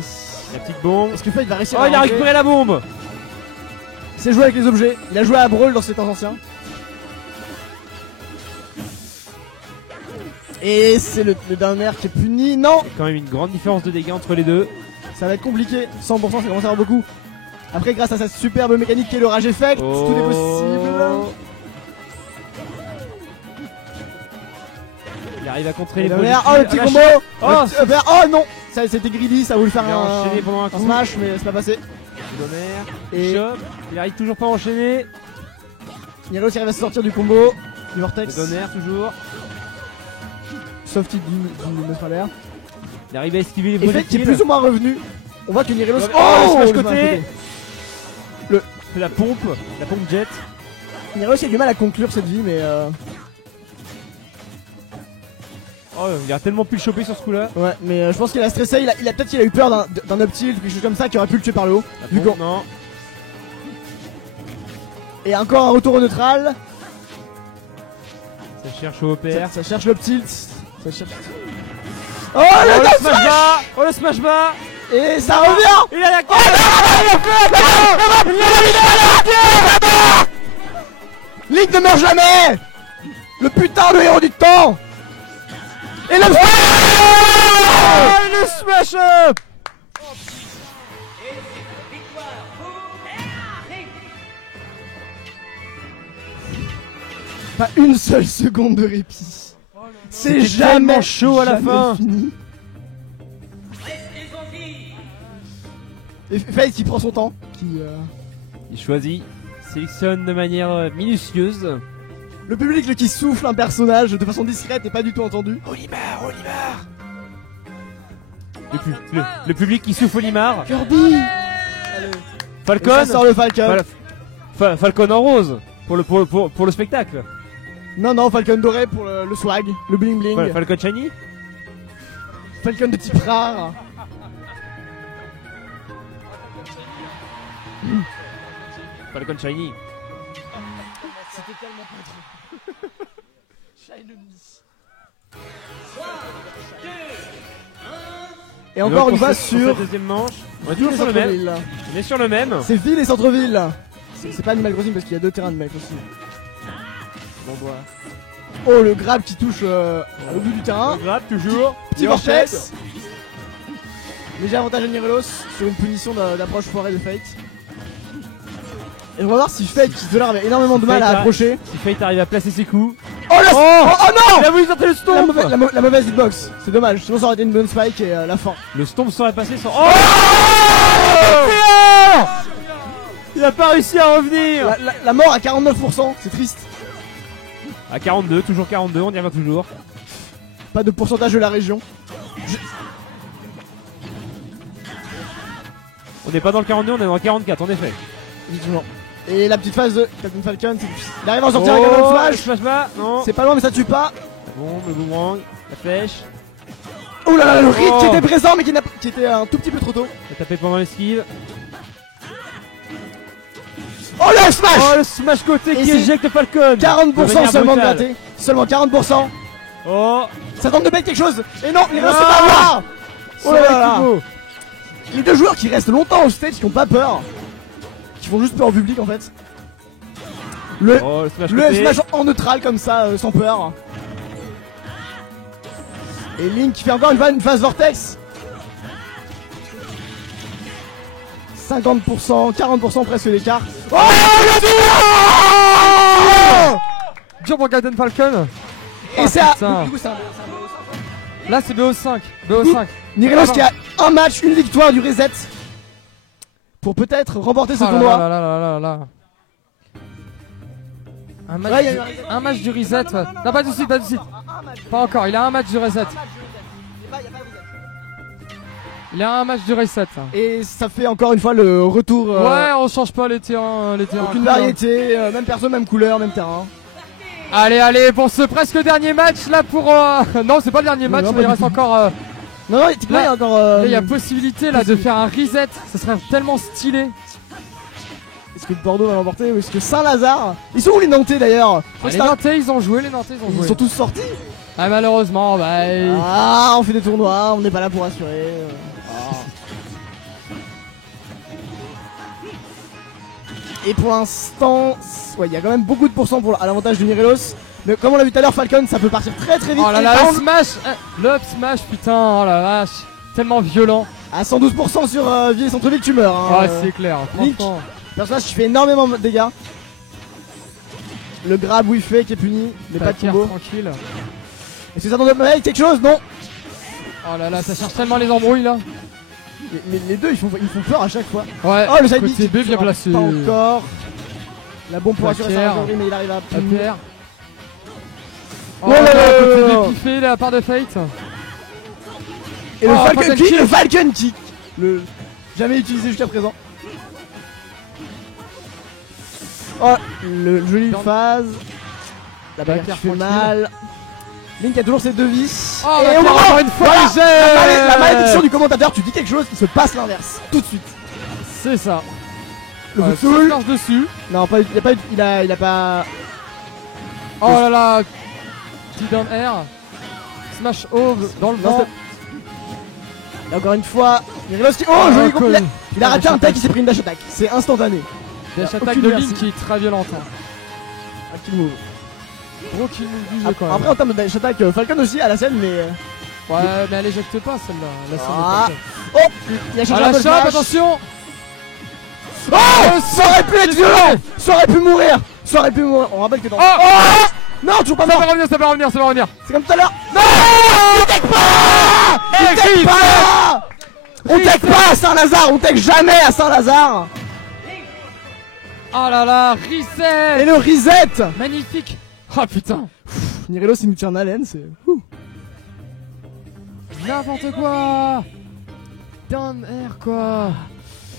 la petite bombe. est-ce que Fate va réussir Oh, à il a rentrer? récupéré la bombe. Il s'est joué avec les objets. Il a joué à Brawl dans ses temps anciens. Et c'est le down air qui est puni. Non, Quand même une grande différence de dégâts entre les deux. ça va être compliqué. 100%, ça commence à avoir beaucoup. Après, grâce à sa superbe mécanique qui est le rage effect, Oh. tout est possible. Il arrive à contrer Et les le projectiles. vert, oh le petit Ah, combo. Oh, Le petit- vert, oh non, ça c'était greedy, ça a voulu faire Il a un enchaîné pendant un coup. smash, mais c'est pas passé. Donner. Et- Chope. Il arrive toujours pas à enchaîner. Nirello qui arrive à se sortir du combo, du vortex, Donner toujours. soft hit du neutral air. Il arrive à esquiver les Et fait qui est projectiles. plus ou moins revenu. On voit que Nirello. Oh, le smash le côté. côté. C'est la pompe jet. Nirello qui a du mal à conclure cette vie, mais Oh, il a tellement pu le choper sur ce coup-là. ouais, mais je pense qu'il a stressé. Il a peut-être qu'il a eu peur d'un up tilt, quelque chose comme ça, qui aurait pu le tuer par le haut. La Du pompe, coup, non. et encore un retour au neutral. Ça cherche au père. Ça cherche l'up tilt. Ça cherche. Oh Oh, le le down smash smash. bas. Oh, le smash bas. Et ça revient. Il a la Link ne meurt jamais. Le putain de héros du temps. Et le le smash up. Pas une seule seconde de répit. C'est C'était jamais tellement chaud à la jamais fin. fini. Et Fate qui prend son temps, qui Il choisit, sélectionne de manière minutieuse. le public qui souffle un personnage de façon discrète et pas du tout entendu. Olimar. Le public qui souffle Olimar. Kirby. Falcon. Et ça sort le Falcon. Falcon en rose pour le spectacle. Non, Falcon doré pour le swag, le bling bling. Falcon shiny. Falcon de type rare. Falcon shiny. C'était tellement pas trop. Et encore une fois sur cette deuxième manche. On est toujours sur le même. centre-ville. On est sur le même. C'est ville et centre-ville. C'est pas Animal Crossing parce qu'il y a deux terrains de mecs aussi. Bon, voilà. Oh, le grab qui touche au bout du terrain. On gratte toujours. Petit Et vortex. Léger avantage à Nirelos sur une punition d'approche foirée de Fate. Et on va voir si Fate, qui de là avait énormément de mal à Fate approcher. Si Fate arrive à placer ses coups. Oh, le... oh non Il a voulu tenter le stomp. la mauvaise hitbox. C'est dommage. Sinon ça aurait été une bonne spike et la fin. Le stomp serait passé sans. Oh, il a pas réussi à revenir. La mort à 49%. C'est triste. À 42, toujours 42, on y revient toujours. pas de pourcentage de la région. On n'est pas dans le 42, on est dans le 44 en effet. Effectivement. Et la petite phase de Captain Falcon, il arrive à en sortir avec un flash. Smash pas, non. C'est pas loin mais ça tue pas. Bon, le boomerang, la flèche. Oh là là, le rythme qui était présent mais qui était un tout petit peu trop tôt. Il a tapé pendant l'esquive. Oh le smash! Oh le smash côté qui éjecte Falcon. 40% seulement de raté. Seulement 40%. Oh, Ça tente de mettre quelque chose. Et non, il reste pas là. Oh là là. Les deux joueurs qui restent longtemps au stage, qui ont pas peur. Qui font juste peur au public en fait. Le smash en neutral comme ça, sans peur. Et Link qui fait encore une phase vortex. 50%, 40% presque l'écart. Oh le Dur pour Captain Falcon. Et c'est à... Du coup, là c'est BO5. BO5. Nirelos qui a un match, une victoire du reset. Pour peut-être remporter ce tournoi. Un match du reset. Non, pas de suite, pas de suite. Pas encore, il a un match du reset. Il a un match du reset. Et ça fait encore une fois le retour. Ouais, on change pas les terrains. Aucune variété, même perso, même couleur, même terrain. Allez, allez, pour ce presque dernier match là pour. Non, c'est pas le dernier match, mais il reste encore. Non, il y a encore. Il y a possibilité là de faire un reset. Ça serait tellement stylé. Est-ce que Bordeaux va l'emporter ou est-ce que Saint-Lazare? Ils sont où les Nantais d'ailleurs? Les Nantais ils ont joué, Ils sont tous sortis. Ah malheureusement, bah. Ah, on fait des tournois, on n'est pas là pour assurer. Et pour l'instant, ouais, il y a quand même beaucoup de pourcents à l'avantage de Nirelos. Mais comme on l'a vu tout à l'heure, Falcon, ça peut partir très très vite. Oh là là, le smash, le up smash, putain, oh la vache, tellement violent. À 112% sur Ville Centre-Ville, tu meurs. Hein, ouais, c'est clair. Link, personnage qui fait énormément de dégâts. Le grab où il fait qui est puni, mais pas de combo. Tranquille. Est-ce que ça donne avec quelque chose? Non. Oh là là, ça cherche tellement les embrouilles là. Les deux ils font peur à chaque fois. Ouais. Oh le side côté B bien placé. Pas encore. La bombe pour assurer sa recovery mais il arrive à punir. Oh là là, côté dépiffé de la part de Fate. Et le Falcon kick, le Falcon kick. Le jamais utilisé jusqu'à présent. Oh le joli phase. La bagarre qui fait mal. Link a toujours ses deux vis. Oh, et encore une fois, voilà, la malédiction du commentateur, tu dis quelque chose, il se passe l'inverse, tout de suite. C'est ça. Le footsoul marche dessus. Non, il a pas. Oh là là. Petit down air. Smash over dans le vent. Et encore une fois, Nirelos qui. Oh, joli complet. Il a raté un tag, il s'est pris une dash attack. C'est instantané. Dash attack de Link qui est très violente. Un kill move. Gros kill move quand même. Après en termes de dash attack, Falcon aussi à la scène mais. Ouais mais elle éjecte pas celle-là. La scène oh, il a changé un peu de shot, attention. Oh, ça aurait pu être violent. Ça aurait pu mourir. Ça aurait pu mourir. On rappelle que dans. Oh non, toujours pas mort. Ça va revenir. C'est comme tout à l'heure. Non, on tech pas. On tech pas. On tech pas à Saint-Lazare. On tech jamais à Saint-Lazare. Oh là là, reset. Et le reset. Magnifique. Oh putain. Nirelos il nous tient en haleine, c'est. N'importe quoi. Down air quoi.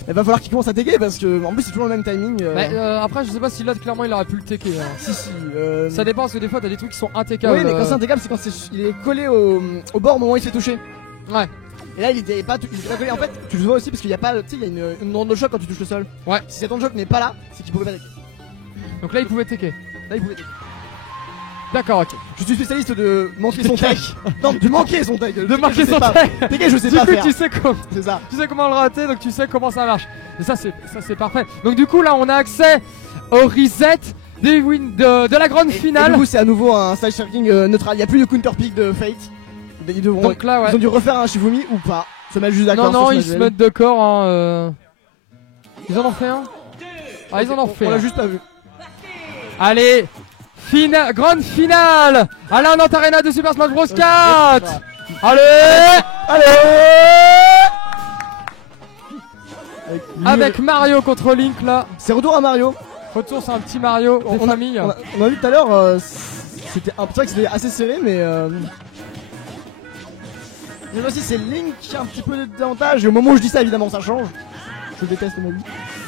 Il va falloir qu'il commence à taker parce que en plus c'est toujours le même timing. Après je sais pas si l'autre clairement il aurait pu le taker. Si. Ça dépend parce que des fois t'as des trucs qui sont intakeables. Oui mais quand c'est intakable c'est quand il est collé au bord au moment où il se fait toucher. Ouais. Et là il était pas collé en fait. Tu le vois aussi parce qu'il y a pas, tu sais il y a une onde de choc quand tu touches le sol. Ouais. Si cette onde de choc n'est pas là, c'est qu'il pouvait pas taker. Donc là il pouvait taker. D'accord, ok. Je suis spécialiste de manquer son tech. Non, de manquer son tech. De manquer son tech. Taker, je sais pas faire. Tu sais comment. C'est ça. Tu sais comment le rater, donc tu sais comment ça marche. Et ça c'est parfait. Donc du coup là on a accès au reset de la grande finale. Et du coup c'est à nouveau un stage tracking neutral. Il n'y a plus de counter pick de Fate. Ils devront. Donc là ouais. Ils ont dû refaire un Shifumi ou pas. Se mettre juste d'accord. Non, ils se mettent d'accord. Hein, Ils en ont fait un. Ah ils en ont fait. On l'a juste pas vu. Allez. Grande finale à la Nantes Arena de Super Smash Bros 4. Allez. Avec Mario contre Link là. C'est retour à Mario. Retour c'est un petit Mario des familles. On a vu tout à l'heure, c'est vrai que c'était assez serré mais Mais aussi c'est Link qui a un petit peu d'avantage. Et au moment où je dis ça, évidemment, ça change. Je déteste mon vie.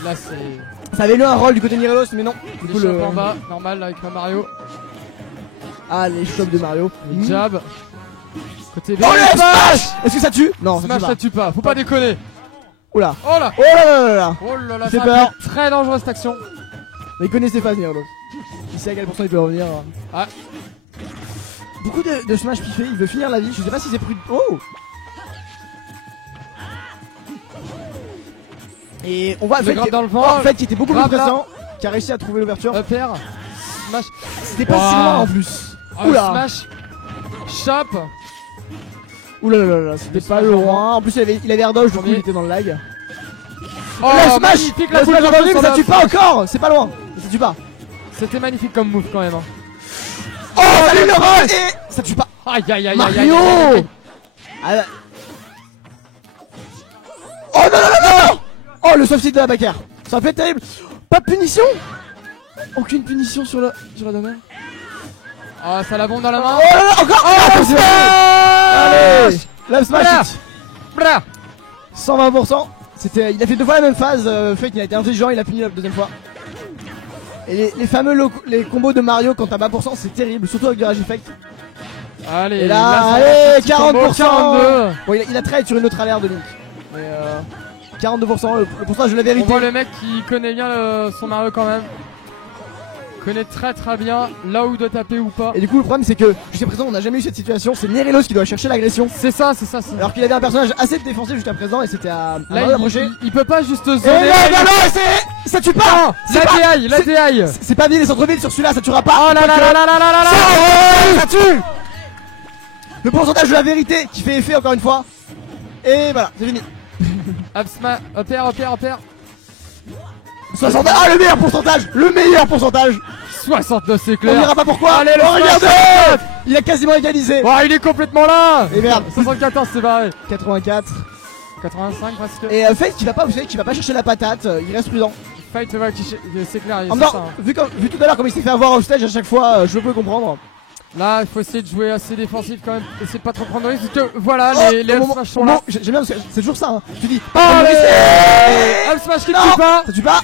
Là, c'est. Ça avait eu un rôle du côté de Nirelos, mais non. Du Les coup, chops en bas, normal avec Mario. Ah, les chops de Mario. Les jab. Côté B. Oh le smash! Est-ce que ça tue? Non, ça Smash, tue ça pas. tue pas, faut pas déconner. Oula. Oh là. Oh là là là là. Oh là là, Il fait ça peur. a été très dangereux cette action. Mais il connaît ses phases, Nirelos. Il sait à quel pourcent il peut revenir. Ah. Beaucoup de smash piffé, il veut finir la vie. Je sais pas si c'est pris. Oh! Et on voit Le grab dans le vent. en fait qui était beaucoup plus Grab là. présent, qui a réussi à trouver l'ouverture. Upper. Smash. C'était pas si Wow. loin en plus. Oh, Oula. smash. Chop. Oula là là là, c'était pas loin. En plus il avait air dodge, du coup il était dans le lag. Oh, le smash! magnifique la Le boule smash de en ligne, sur ça la- tue pas encore! C'est pas loin! Ça tue pas! C'était magnifique comme move quand même. Hein. Oh, salut le run! Et ça tue pas! Aïe aïe aïe aïe Mario! aïe aïe, aïe. Ah, là. Oh non non non non! Oh le soft hit de la backer! Ça va être terrible! Pas de punition? Aucune punition sur la domaine. Ah, ça la bombe dans la main. Oh là là, encore! Oh, c'est smash! Allez! Love smash Voilà. hit. Bra. 120%. Il a fait deux fois la même phase. Fait qu'il a été intelligent, il a fini la deuxième fois. Et les fameux les combos de Mario quand t'as bas pourcent, c'est terrible, surtout avec du rage effect. Allez, Et là, ça va allez, être un petit combo, 40%. 42. Bon, il a trade sur une autre alerte de Link. Mais 42%, le pourcentage de la On vérité. voit le mec qui connaît bien son Mario quand même. Connaît très très bien là où doit taper ou pas. Et du coup, le problème c'est que jusqu'à présent, on n'a jamais eu cette situation. C'est Nirelos qui doit chercher l'agression. C'est ça, c'est ça. Alors qu'il avait un personnage assez défensif jusqu'à présent et c'était à Là, Mario d'approcher. il peut pas juste Et zoner. là, non, ça tue pas! C'est La pas- DI, la c'est- DI. C'est pas ville et centre-ville sur celui-là, ça tuera pas! Oh là là là là là là là là. Ça tue! Le pourcentage de la vérité qui fait effet encore une fois. Et voilà, c'est fini. Up smash, upper. 60. Ah, le meilleur pourcentage! Le meilleur pourcentage! 69, c'est On clair. dira pas pourquoi! Allez, le Oh, regardez! smash. Il a quasiment égalisé! Oh, il est complètement là. Et merde! 74, c'est pareil. 84. 85 presque. Et Fate qui va pas, vous savez, qui va pas chercher la patate, il reste prudent. Fight, ouais, c'est clair. En c'est même ça, temps, hein. vu tout à l'heure comme il s'est fait avoir off stage à chaque fois, je peux comprendre. Là, il faut essayer de jouer assez défensif quand même. Essayer de pas trop prendre de risque. Parce que voilà, Oh, les au up moment- smash au sont moment- là. J'aime bien parce que c'est toujours ça, hein. Tu dis, Oh, pas de risque. Up smash qui ne Non, tue pas. ça tue pas.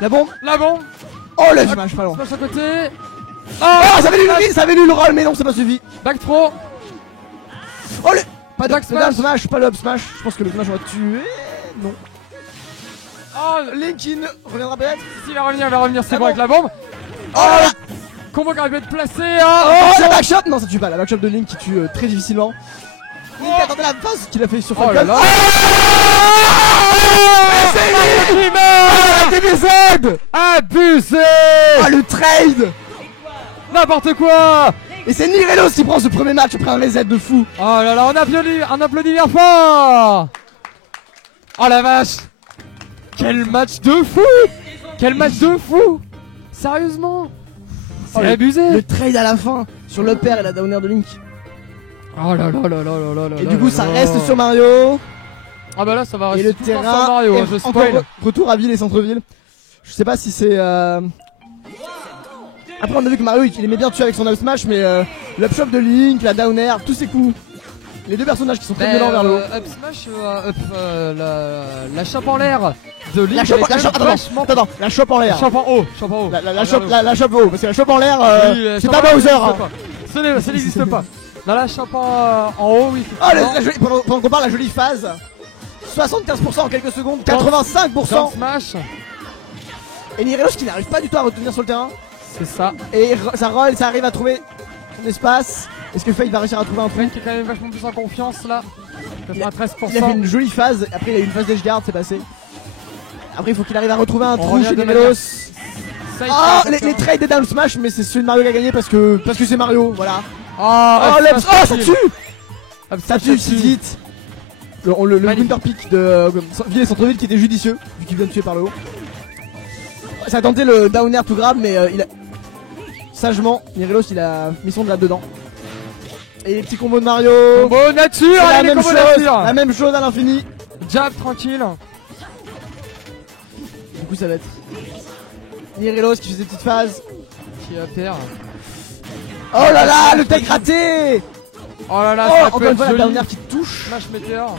La bombe. La bombe. Oh le smash, pas loin. Smash à côté. Oh, ça avait lu le roll, mais non, c'est pas suffit. Back throw. Oh le. Pas de Back down smash. smash, pas le up smash. Je pense que le smash va tuer. Non. Oh, Linkin reviendra peut-être. s'il va revenir, c'est La bon avec bombe. la bombe. Oh là là. Combo qui aurait pu être placé. Oh la backshot. Non, ça tue pas. La backshot de Link qui tue très difficilement. Link attendait la phase qu'il a fait sur Oh Falcon. là là. C'est lui. Qui meurt. TBZ. Abusé. Ah le trade. N'importe quoi. Et c'est Nirelos qui prend ce premier match après un reset de fou. Oh là là, on applaudit bien fort. Oh la vache. Quel match de fou. Quel match de fou. Sérieusement. C'est abusé. Le trade à la fin sur le père et la downer de Link. Oh là là là là là là. Et du coup ça reste sur Mario. Ah bah là ça va Et rester le tout le temps terrain. sur Mario, et hein, je encore spoil. retour à ville et centre-ville. Je sais pas si c'est Après on a vu que Mario il aimait bien tuer avec son up smash, mais l'up shop de Link, la down air, tous ces coups. Les deux personnages qui sont très violents vers le haut. Up smash, la chope en l'air de Link. La chope, elle est quand même vachement- attends, la chope en l'air. Chope en haut, chope en haut. La chope haut, parce que la chope en l'air, Oui, la c'est chope pas en haut, Bowser. ça Hein. n'existe pas. Ça n'existe pas. Dans la chope en haut, oui. Oh, la jolie, pendant qu'on parle, la jolie phase. 75% en quelques secondes, 85%. Down smash, Et Nirelos qui n'arrive pas du tout à retenir sur le terrain. c'est ça. Et ça roll, ça arrive à trouver son espace. Est-ce que Fate va réussir à trouver un trou? Fate qui est quand même vachement plus en confiance là. Il a 93%. fait une jolie phase, après il a eu une phase d'edgeguard, c'est passé. Après il faut qu'il arrive à retrouver un trou revient chez de Nirelos. Safe, Ah, safe, les safe. trades des down smash, mais c'est celui de Mario qui a gagné parce que c'est Mario, voilà. Ah, Oh, up oh, smash, ça kill. tue. Up Ça smash, tue si vite. Le Magnifique. Winter Peak de ville et centre-ville qui était judicieux, vu qu'il vient de tuer par le haut. Ça a tenté le down air tout grab, mais il a. Sagement, Nirelos il a mis son de là-dedans. Et les petits combos de Mario. Combo nature, C'est la allez, les même combos chose, nature. la même chose à l'infini. Jab tranquille. Du coup ça va être Nirelos qui fait ses petites phases. Qui perd. Oh là là, le tech raté. Oh là là, Oh, ça encore peut une être fois la joli. dernière qui touche. Smash météore.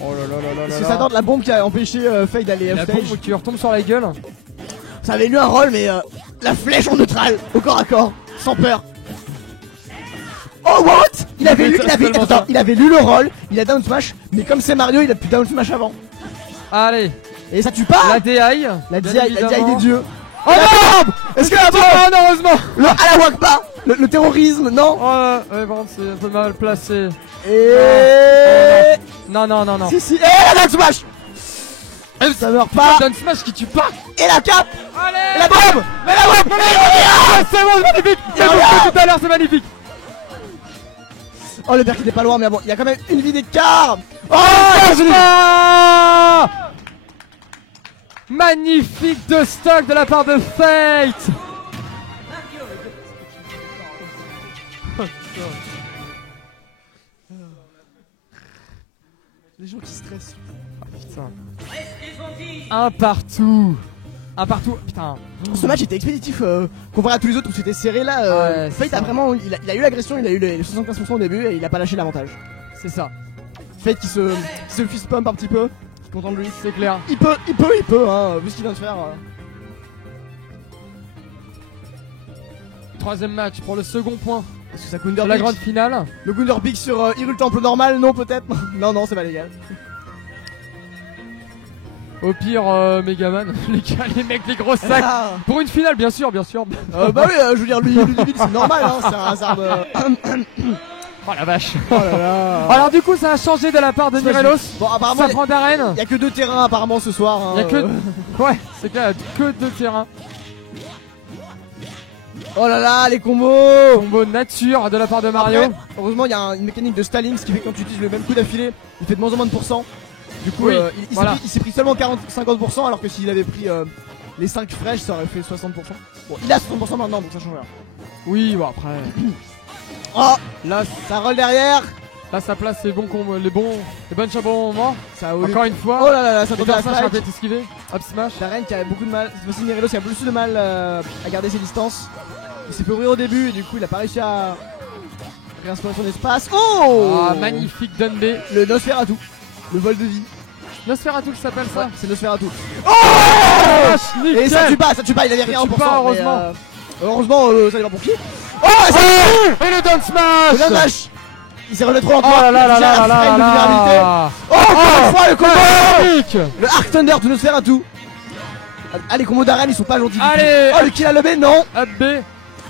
Oh là là là là C'est là. ça tente la bombe qui a empêché Faye d'aller La off stage. bombe qui lui retombe sur la gueule. Ça avait eu un rôle, mais la flèche en neutral, au corps à corps, sans peur. Oh what? Il avait lu le rôle, il a down smash, mais comme c'est Mario, il a pu down smash avant. Allez, Et ça tue pas. la DI. La bien DI évidemment. des dieux. Oh non! Est-ce que la bombe? Oh non, heureusement! Le à la Wakba, le terrorisme, non? Oh ouais, par contre, c'est un peu mal placé. Et Non, non, non, non. si, et la down smash. Ça meurt pas. Down smash qui tue pas. Et la cape. Allez! Et la bombe. Mais la bombe. Ah, c'est bon, c'est magnifique! C'est bon, c'est tout à l'heure, c'est magnifique! Oh le père qui était pas loin, mais bon, il y a quand même une vie d'écart. Oh Ah, magnifique de stock de la part de Fate! Les gens qui stressent. Putain. Un partout! Un partout, putain. Ce match était expéditif comparé à tous les autres où c'était serré là. Ouais, Fate a vraiment, il a eu l'agression, il a eu les 75% au début et il a pas lâché l'avantage. C'est ça, Fate qui se fist pump un petit peu, content de lui. c'est clair. Il peut, hein, vu ce qu'il vient de faire. Troisième match pour le second point. Est-ce que ça Pour la grande finale. Le Gunder Big sur Hyrule Temple normal, non peut-être. Non, c'est pas légal. Au pire, Megaman, les gars, les mecs, les gros sacs. Ah. Pour une finale, bien sûr, bien sûr. Bah oui, je veux dire, lui c'est normal, hein, c'est un hasard de. Oh la vache. Oh là là. Alors du coup, ça a changé de la part de Nirelos. Bon, apparemment, Ça prend d'arène. il y a que 2 terrains apparemment ce soir. Hein, Il y a que... Ouais, c'est clair, il y a que 2 terrains. Oh là là, les combos. Combo nature de la part de Mario. Après, heureusement, il y a une mécanique de stalling, ce qui fait que quand tu utilises le même coup d'affilée, il fait de moins en moins de pourcents. Du coup, Oui, il voilà. s'est pris seulement 50%, alors que s'il avait pris les 5 fraîches, ça aurait fait 60%. Bon, il a 60% maintenant, donc ça change rien. Oui, bon après. Oh, Là, ça roll derrière. là ça place les bons combos, les bonnes chabons au moment. Ça a Encore une fois. Oh là là, ça Et tombe à la Dark Smash a strike. été esquivé. Up smash. Darren qui a beaucoup de mal. C'est aussi Nirelos qui a plus de mal à garder ses distances. Il s'est fait ouvrir au début et du coup il a pas réussi à réinspirer son espace. Oh, Ah, magnifique Dunbay. Le Nosferatu, le vol de vie. Nosferatu qui s'appelle ça. C'est Nosferatu. Oh, nickel. Et ça tue pas, il avait rien en tue pas, pourcent. heureusement. Heureusement, ça dépend pour qui. Oh, Et le down smash. le Nash. Il s'est relevé trop encore. Oh là là il là a là déjà là un frame de là vulnérabilité. là. Oh, encore une fois le combo. Magnifique. Le Arc Thunder de Nosferatu. Ah, les combos d'Aren ils sont pas gentils du tout. Allez. Oh, le kill à lever, non. Up B.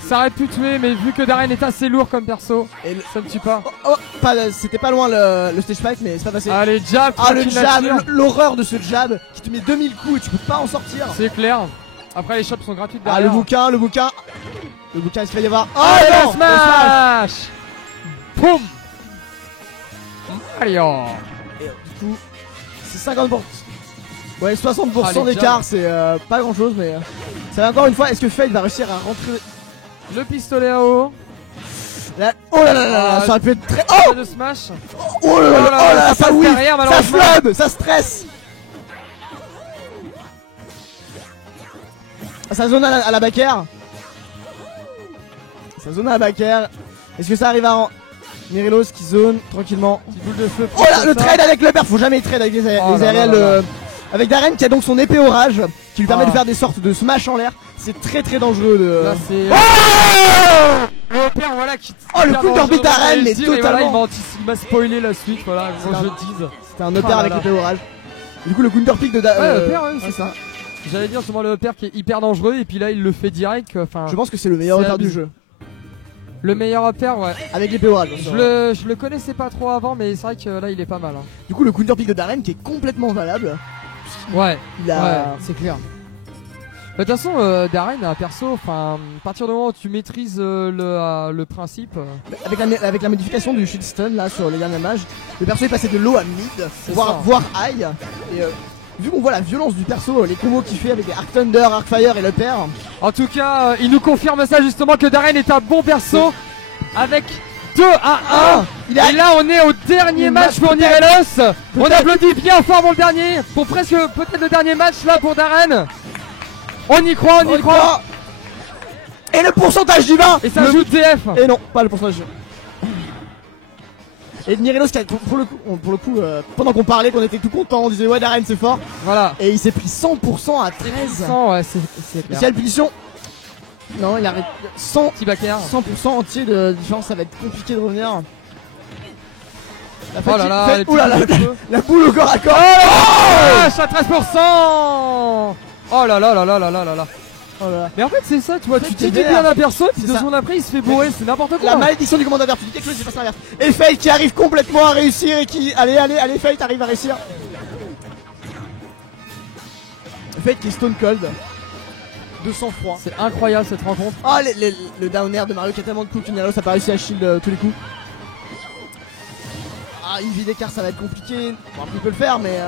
Ça aurait pu tuer, mais vu que Darren est assez lourd comme perso, Et le- ça ne tue pas. Oh, c'était pas loin le stage fight, mais c'est pas passé. Allez, jab. Ah, le tranquille jab, nature. l'horreur de ce jab qui te met 2000 coups et tu peux pas en sortir. C'est clair. Après, les shops sont gratuites Ah, derrière. le bouquin, il se fait y avoir. Oh, Allez, non, le smash. Boum. Mario. Et du coup, c'est 50%. Ouais, 60% Ah, les d'écart, jabs. c'est pas grand chose, mais ça va encore une fois. Est-ce que Fate va réussir à rentrer Le pistolet à eau. là? Oh là là là, Ah, ça aurait pu être très. Pas Oh, de smash. oh là là, Oh là là, ça ça passe oui, derrière, ça malheureusement. flub, ça stresse. Ah, ça zone à la back-air. Ça zone à la back-air. Est-ce que ça arrive à Nirelos qui zone tranquillement? Petite boule de feu. Oh là, le comme ça. trade avec le père, faut jamais trade avec les Oh là aériels. là là. Avec Darren qui a donc son épée orage qui lui permet Ah. de faire des sortes de smash en l'air. C'est très très dangereux de. Là, c'est. Oh, Le père, voilà, qui. Oh, le perd coup dans d'orbite jeu, on va d'arène, le mais dire, et voilà, totalement. il m'a spoilé la suite, voilà, C'est gros un- je dise. C'était un Oh upper là avec là. l'épée orage. Et du coup, le counter pick de Ouais, le père, ouais, c'est ça. J'allais dire justement le père qui est hyper dangereux, et puis là, il le fait direct. Enfin, Je pense que c'est le meilleur C'est upper du abusé. jeu. le meilleur père, ouais. Avec l'épée orage. bien sûr. Je le connaissais pas trop avant, mais c'est vrai que là, il est pas mal. Hein. Du coup, le counter pick de Darren qui est complètement valable. Ouais, Il a. ouais, c'est clair. De toute façon, Darren, un perso, enfin, à partir du moment où tu maîtrises le principe, Avec la modification du shield stun là sur les derniers mages, le perso est passé de low à mid, C'est voire ça. high. Et vu qu'on voit la violence du perso, les combos qu'il fait avec les Arc Thunder, Arc Fire et le père. en tout cas, il nous confirme ça justement que Darren est un bon perso avec 2 à 1. Il a. Et là, on est au dernier Le match match pour peut-être. Nirelos. On Peut-être. applaudit bien fort pour le dernier, pour presque peut-être le dernier match là pour Darren. On y croit, on y croit. Et le pourcentage divin. Et ça Le- joue DF. Et non, pas le pourcentage. Et Nirelos qui a, pour le coup, pendant qu'on parlait, qu'on était tout content, on disait ouais Darren c'est fort. Voilà. Et il s'est pris 100% à 13. 100, ouais, c'est clair. Spéciale punition. Non, il arrête 100%, Petit backer. 100% entier de différence, ça va être compliqué de revenir. Oh là là, ouh là là, la boule au corps à corps. Oh, à 13%. Oh là là là là là là là là. Oh là là. Mais en fait c'est ça, tu vois, tu t'es dis bien vénère. à personne, puis C'est 2 ça. secondes après il se fait bourrer, c'est n'importe quoi. La malédiction du commandant, tu dis quelque chose, il se passe l'inverse. Et Fate qui arrive complètement à réussir et qui. Allez, Fate arrive à réussir. Fate qui est stone cold. De sang-froid. C'est incroyable cette rencontre. Oh, le down air de Mario qui a tellement de coups que Nirelos a pas réussi à shield tous les coups. Ah, une vie d'écart, ça va être compliqué. Bon, après, il peut le faire, mais.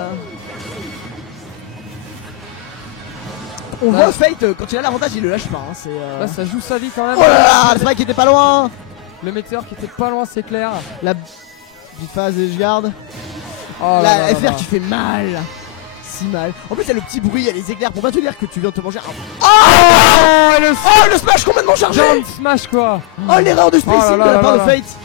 On voit Fate, quand il a l'avantage, il le lâche pas. Hein, c'est, Là ça joue sa vie quand même. Oh là là, c'est vrai qu'il était pas loin. Le météore qui était pas loin, c'est clair. La biphase et je garde. Oh La là là FR là. qui fait mal. Si mal. En plus, il y a le petit bruit, il y a les éclairs pour pas te dire que tu viens de te manger un. Oh, et le oh, le smash complètement chargé. Giant Smash quoi. Oh, l'erreur de spacing Oh là là de la là part là de là. Fate.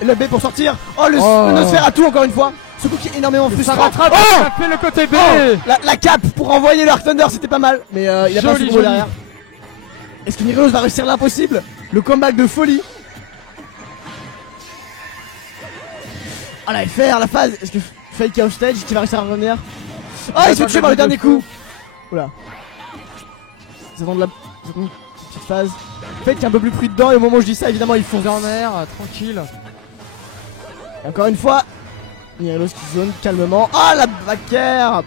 Et le B pour sortir. Oh, le Oh. Nosferatu encore une fois. Ce coup qui est énormément Ça frustrant. rattrape, Oh, ça fait le côté B. oh, la cape pour envoyer le Arc Thunder, c'était pas mal. Mais il a pas Joli, ce gros joli. derrière. Est-ce que Nirelos va réussir l'impossible? Le comeback de folie. Ah, la FR, la phase. Est-ce que Fate qui est off stage, qui va réussir à revenir? Oh, il se fait tuer par le dernier coup. Oula. Ils attendent la petite phase. Fate qui est un peu plus pris dedans, et au moment où je dis ça, évidemment, ils font. Corner, tranquille. Et encore une fois, Nirelos qui zone calmement. Ah, la backer.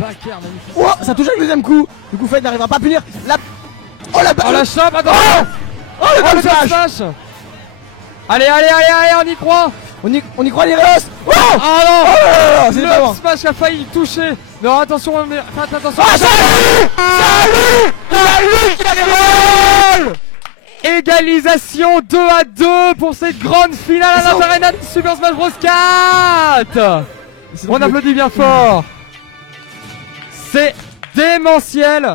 Backer magnifique. Oh, ça touche avec le deuxième coup. Du coup, Fate n'arrivera pas à punir. La. Oh, la Oh la chope, attends. Oh, le Oh down le down smash. smash. Allez, allez, allez, allez, on y croit. On y croit, Nirelos. Oh, Oh non. oh là là, c'est Le pas bon. smash a failli le toucher. Non, attention, faites attention. Ah, salut. Salut qui a les balles. Égalisation 2-2 pour cette grande finale à l'Arena de Super Smash Bros 4. On applaudit bien fort. C'est démentiel.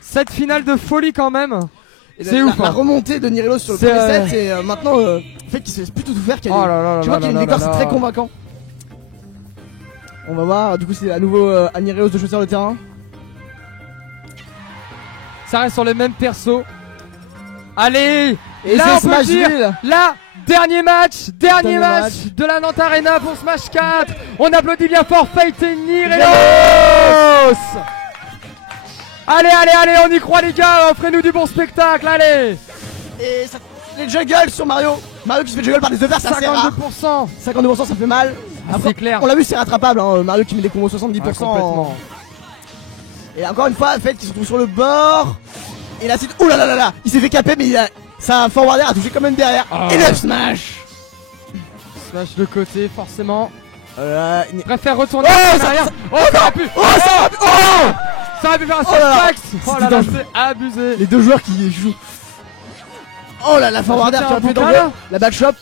Cette finale de folie quand même. C'est ouf. La remontée de Nirelos sur le C'est, premier set et maintenant fait qu'il se laisse plutôt tout faire. Oh là là tu vois là qu'il y a là une décor, là c'est là. très convaincant. On va voir, du coup c'est à nouveau à Nirelos de choisir le terrain. Ça reste sur le même perso. Allez. Et là c'est on peut Smashville. dire, là, dernier match Dernier match match. de la Nantes Arena pour Smash 4. On applaudit bien fort Fate et Nirelos. Allez, allez, allez, on y croit les gars, offrez-nous du bon spectacle, allez. Et ça, les juggles sur Mario. Mario qui se fait juggle par des œufs verts, c'est assez rare. 52%. 52% ça fait mal. Après, c'est clair. On l'a vu, c'est rattrapable. Hein. Mario qui met des combos 70%. Ouais, complètement. Et encore une fois, Fate qui se trouve sur le bord. Et là, c'est. Ouh là là là là. Il s'est fait caper, mais sa forward air a touché quand même derrière. Oh. Et le smash. Smash de côté, forcément. Il Préfère retourner Oh, en ça- arrière. ça- Oh, ça aurait pu. Oh, ça oh Ça aurait pu faire un Oh là là. setback. Oh là là, dangereux. c'est abusé. Les deux joueurs qui jouent. Oh là la forward air tiens, qui un a pu boucan, tomber. là. La backshop.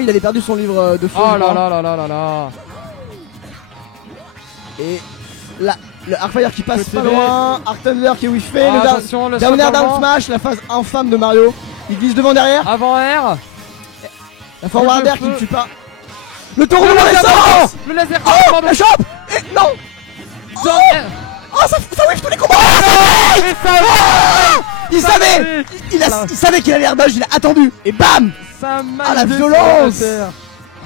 Il avait perdu son livre de feu. Oh je là crois. là là là là là. Et là, le Arcfire qui passe Côté pas B. loin. Arc Thunder qui est whiffé. Ah, Le attention, le down air shot down avant. smash. La phase infâme de Mario. Il glisse devant derrière. Avant air. La forward le air qui feu. ne tue pas. Le tour de Le laser l'essence. Le laser. Oh pardon. la chope. Et non. Down air. Oh ça whiff tous les combats. Et ça. Il Ça savait. va. Il savait qu'il allait airbudge. Il a attendu. Et bam. Ça Ah, la m'a violence.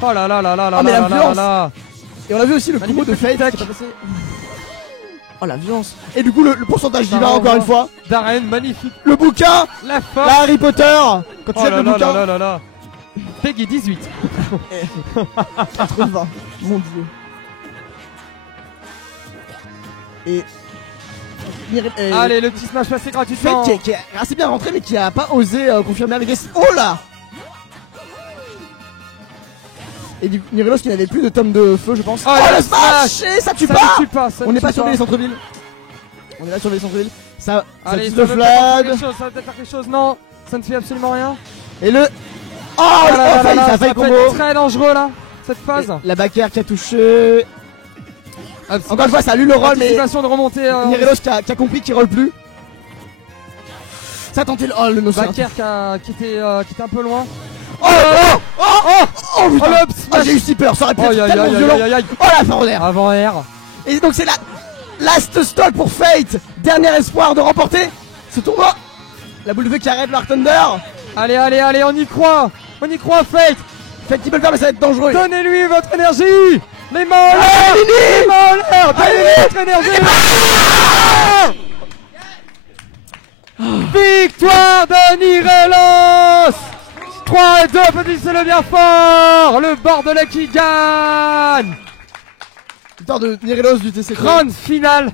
Oh là là là là là Ah, mais là la là violence. là. Et on a vu aussi le combo de Fate. tac. qui est pas passé. Oh la violence. Et du coup le pourcentage Ça d'Iva encore renvoie. une fois. Darren, magnifique. Le bouquin. La force. La Harry Potter. Quand tu Oh aimes là le là bouquin. là là là là. Peggy 18. 80. Mon dieu. Et. Allez, le petit smash passé gratuitement. Fate qui est assez bien rentré mais qui a pas osé confirmer avec les. Oh là. Et du coup, Nirelos qui n'avait plus de tome de feu je pense. Oh, le le smash. smash. Et ça tue Ça pas. ne tue pas. ça On ne n'est pas tue sur les centres-villes. On est là sur les centres-villes. Ça Allez, tue ça le veut peut-être faire flag. quelque chose, ça va peut-être faire quelque chose. Non, ça ne fait absolument rien. Et le. Oh, Oh là là ça là là, a ça failli peut être combo. très dangereux là, cette phase. Et la backer qui a touché. Ah, Encore une fois, ça a lu le roll, mais anticipation de remonter. Nirelos qui a compris qu'il roll plus. Ça a tenté le. Oh, le Nosferatu. Bakker qui était un peu loin. Oh, oh, Oh putain. l'up Ah, j'ai eu si peur, ça aurait pu Aïe, être aïe, tellement aïe, violent. aïe, aïe, aïe. Oh la fin en air. Avant air. Et donc c'est la last stop pour Fate. Dernier espoir de remporter ce tournoi. La boule de feu qui arrête l'Art Thunder. Allez, allez, allez, on y croit. On y croit, Fate. Fate qui peut le faire mais ça va être dangereux. Donnez-lui votre énergie. Les mains en l'air. Les mains en l'air. Donnez-lui votre énergie. Victoire de Nirelos. 3 et 2, applaudissez-le bien fort. Le Bordelais qui gagne. Victoire de Nirelos du TCT. Grande finale.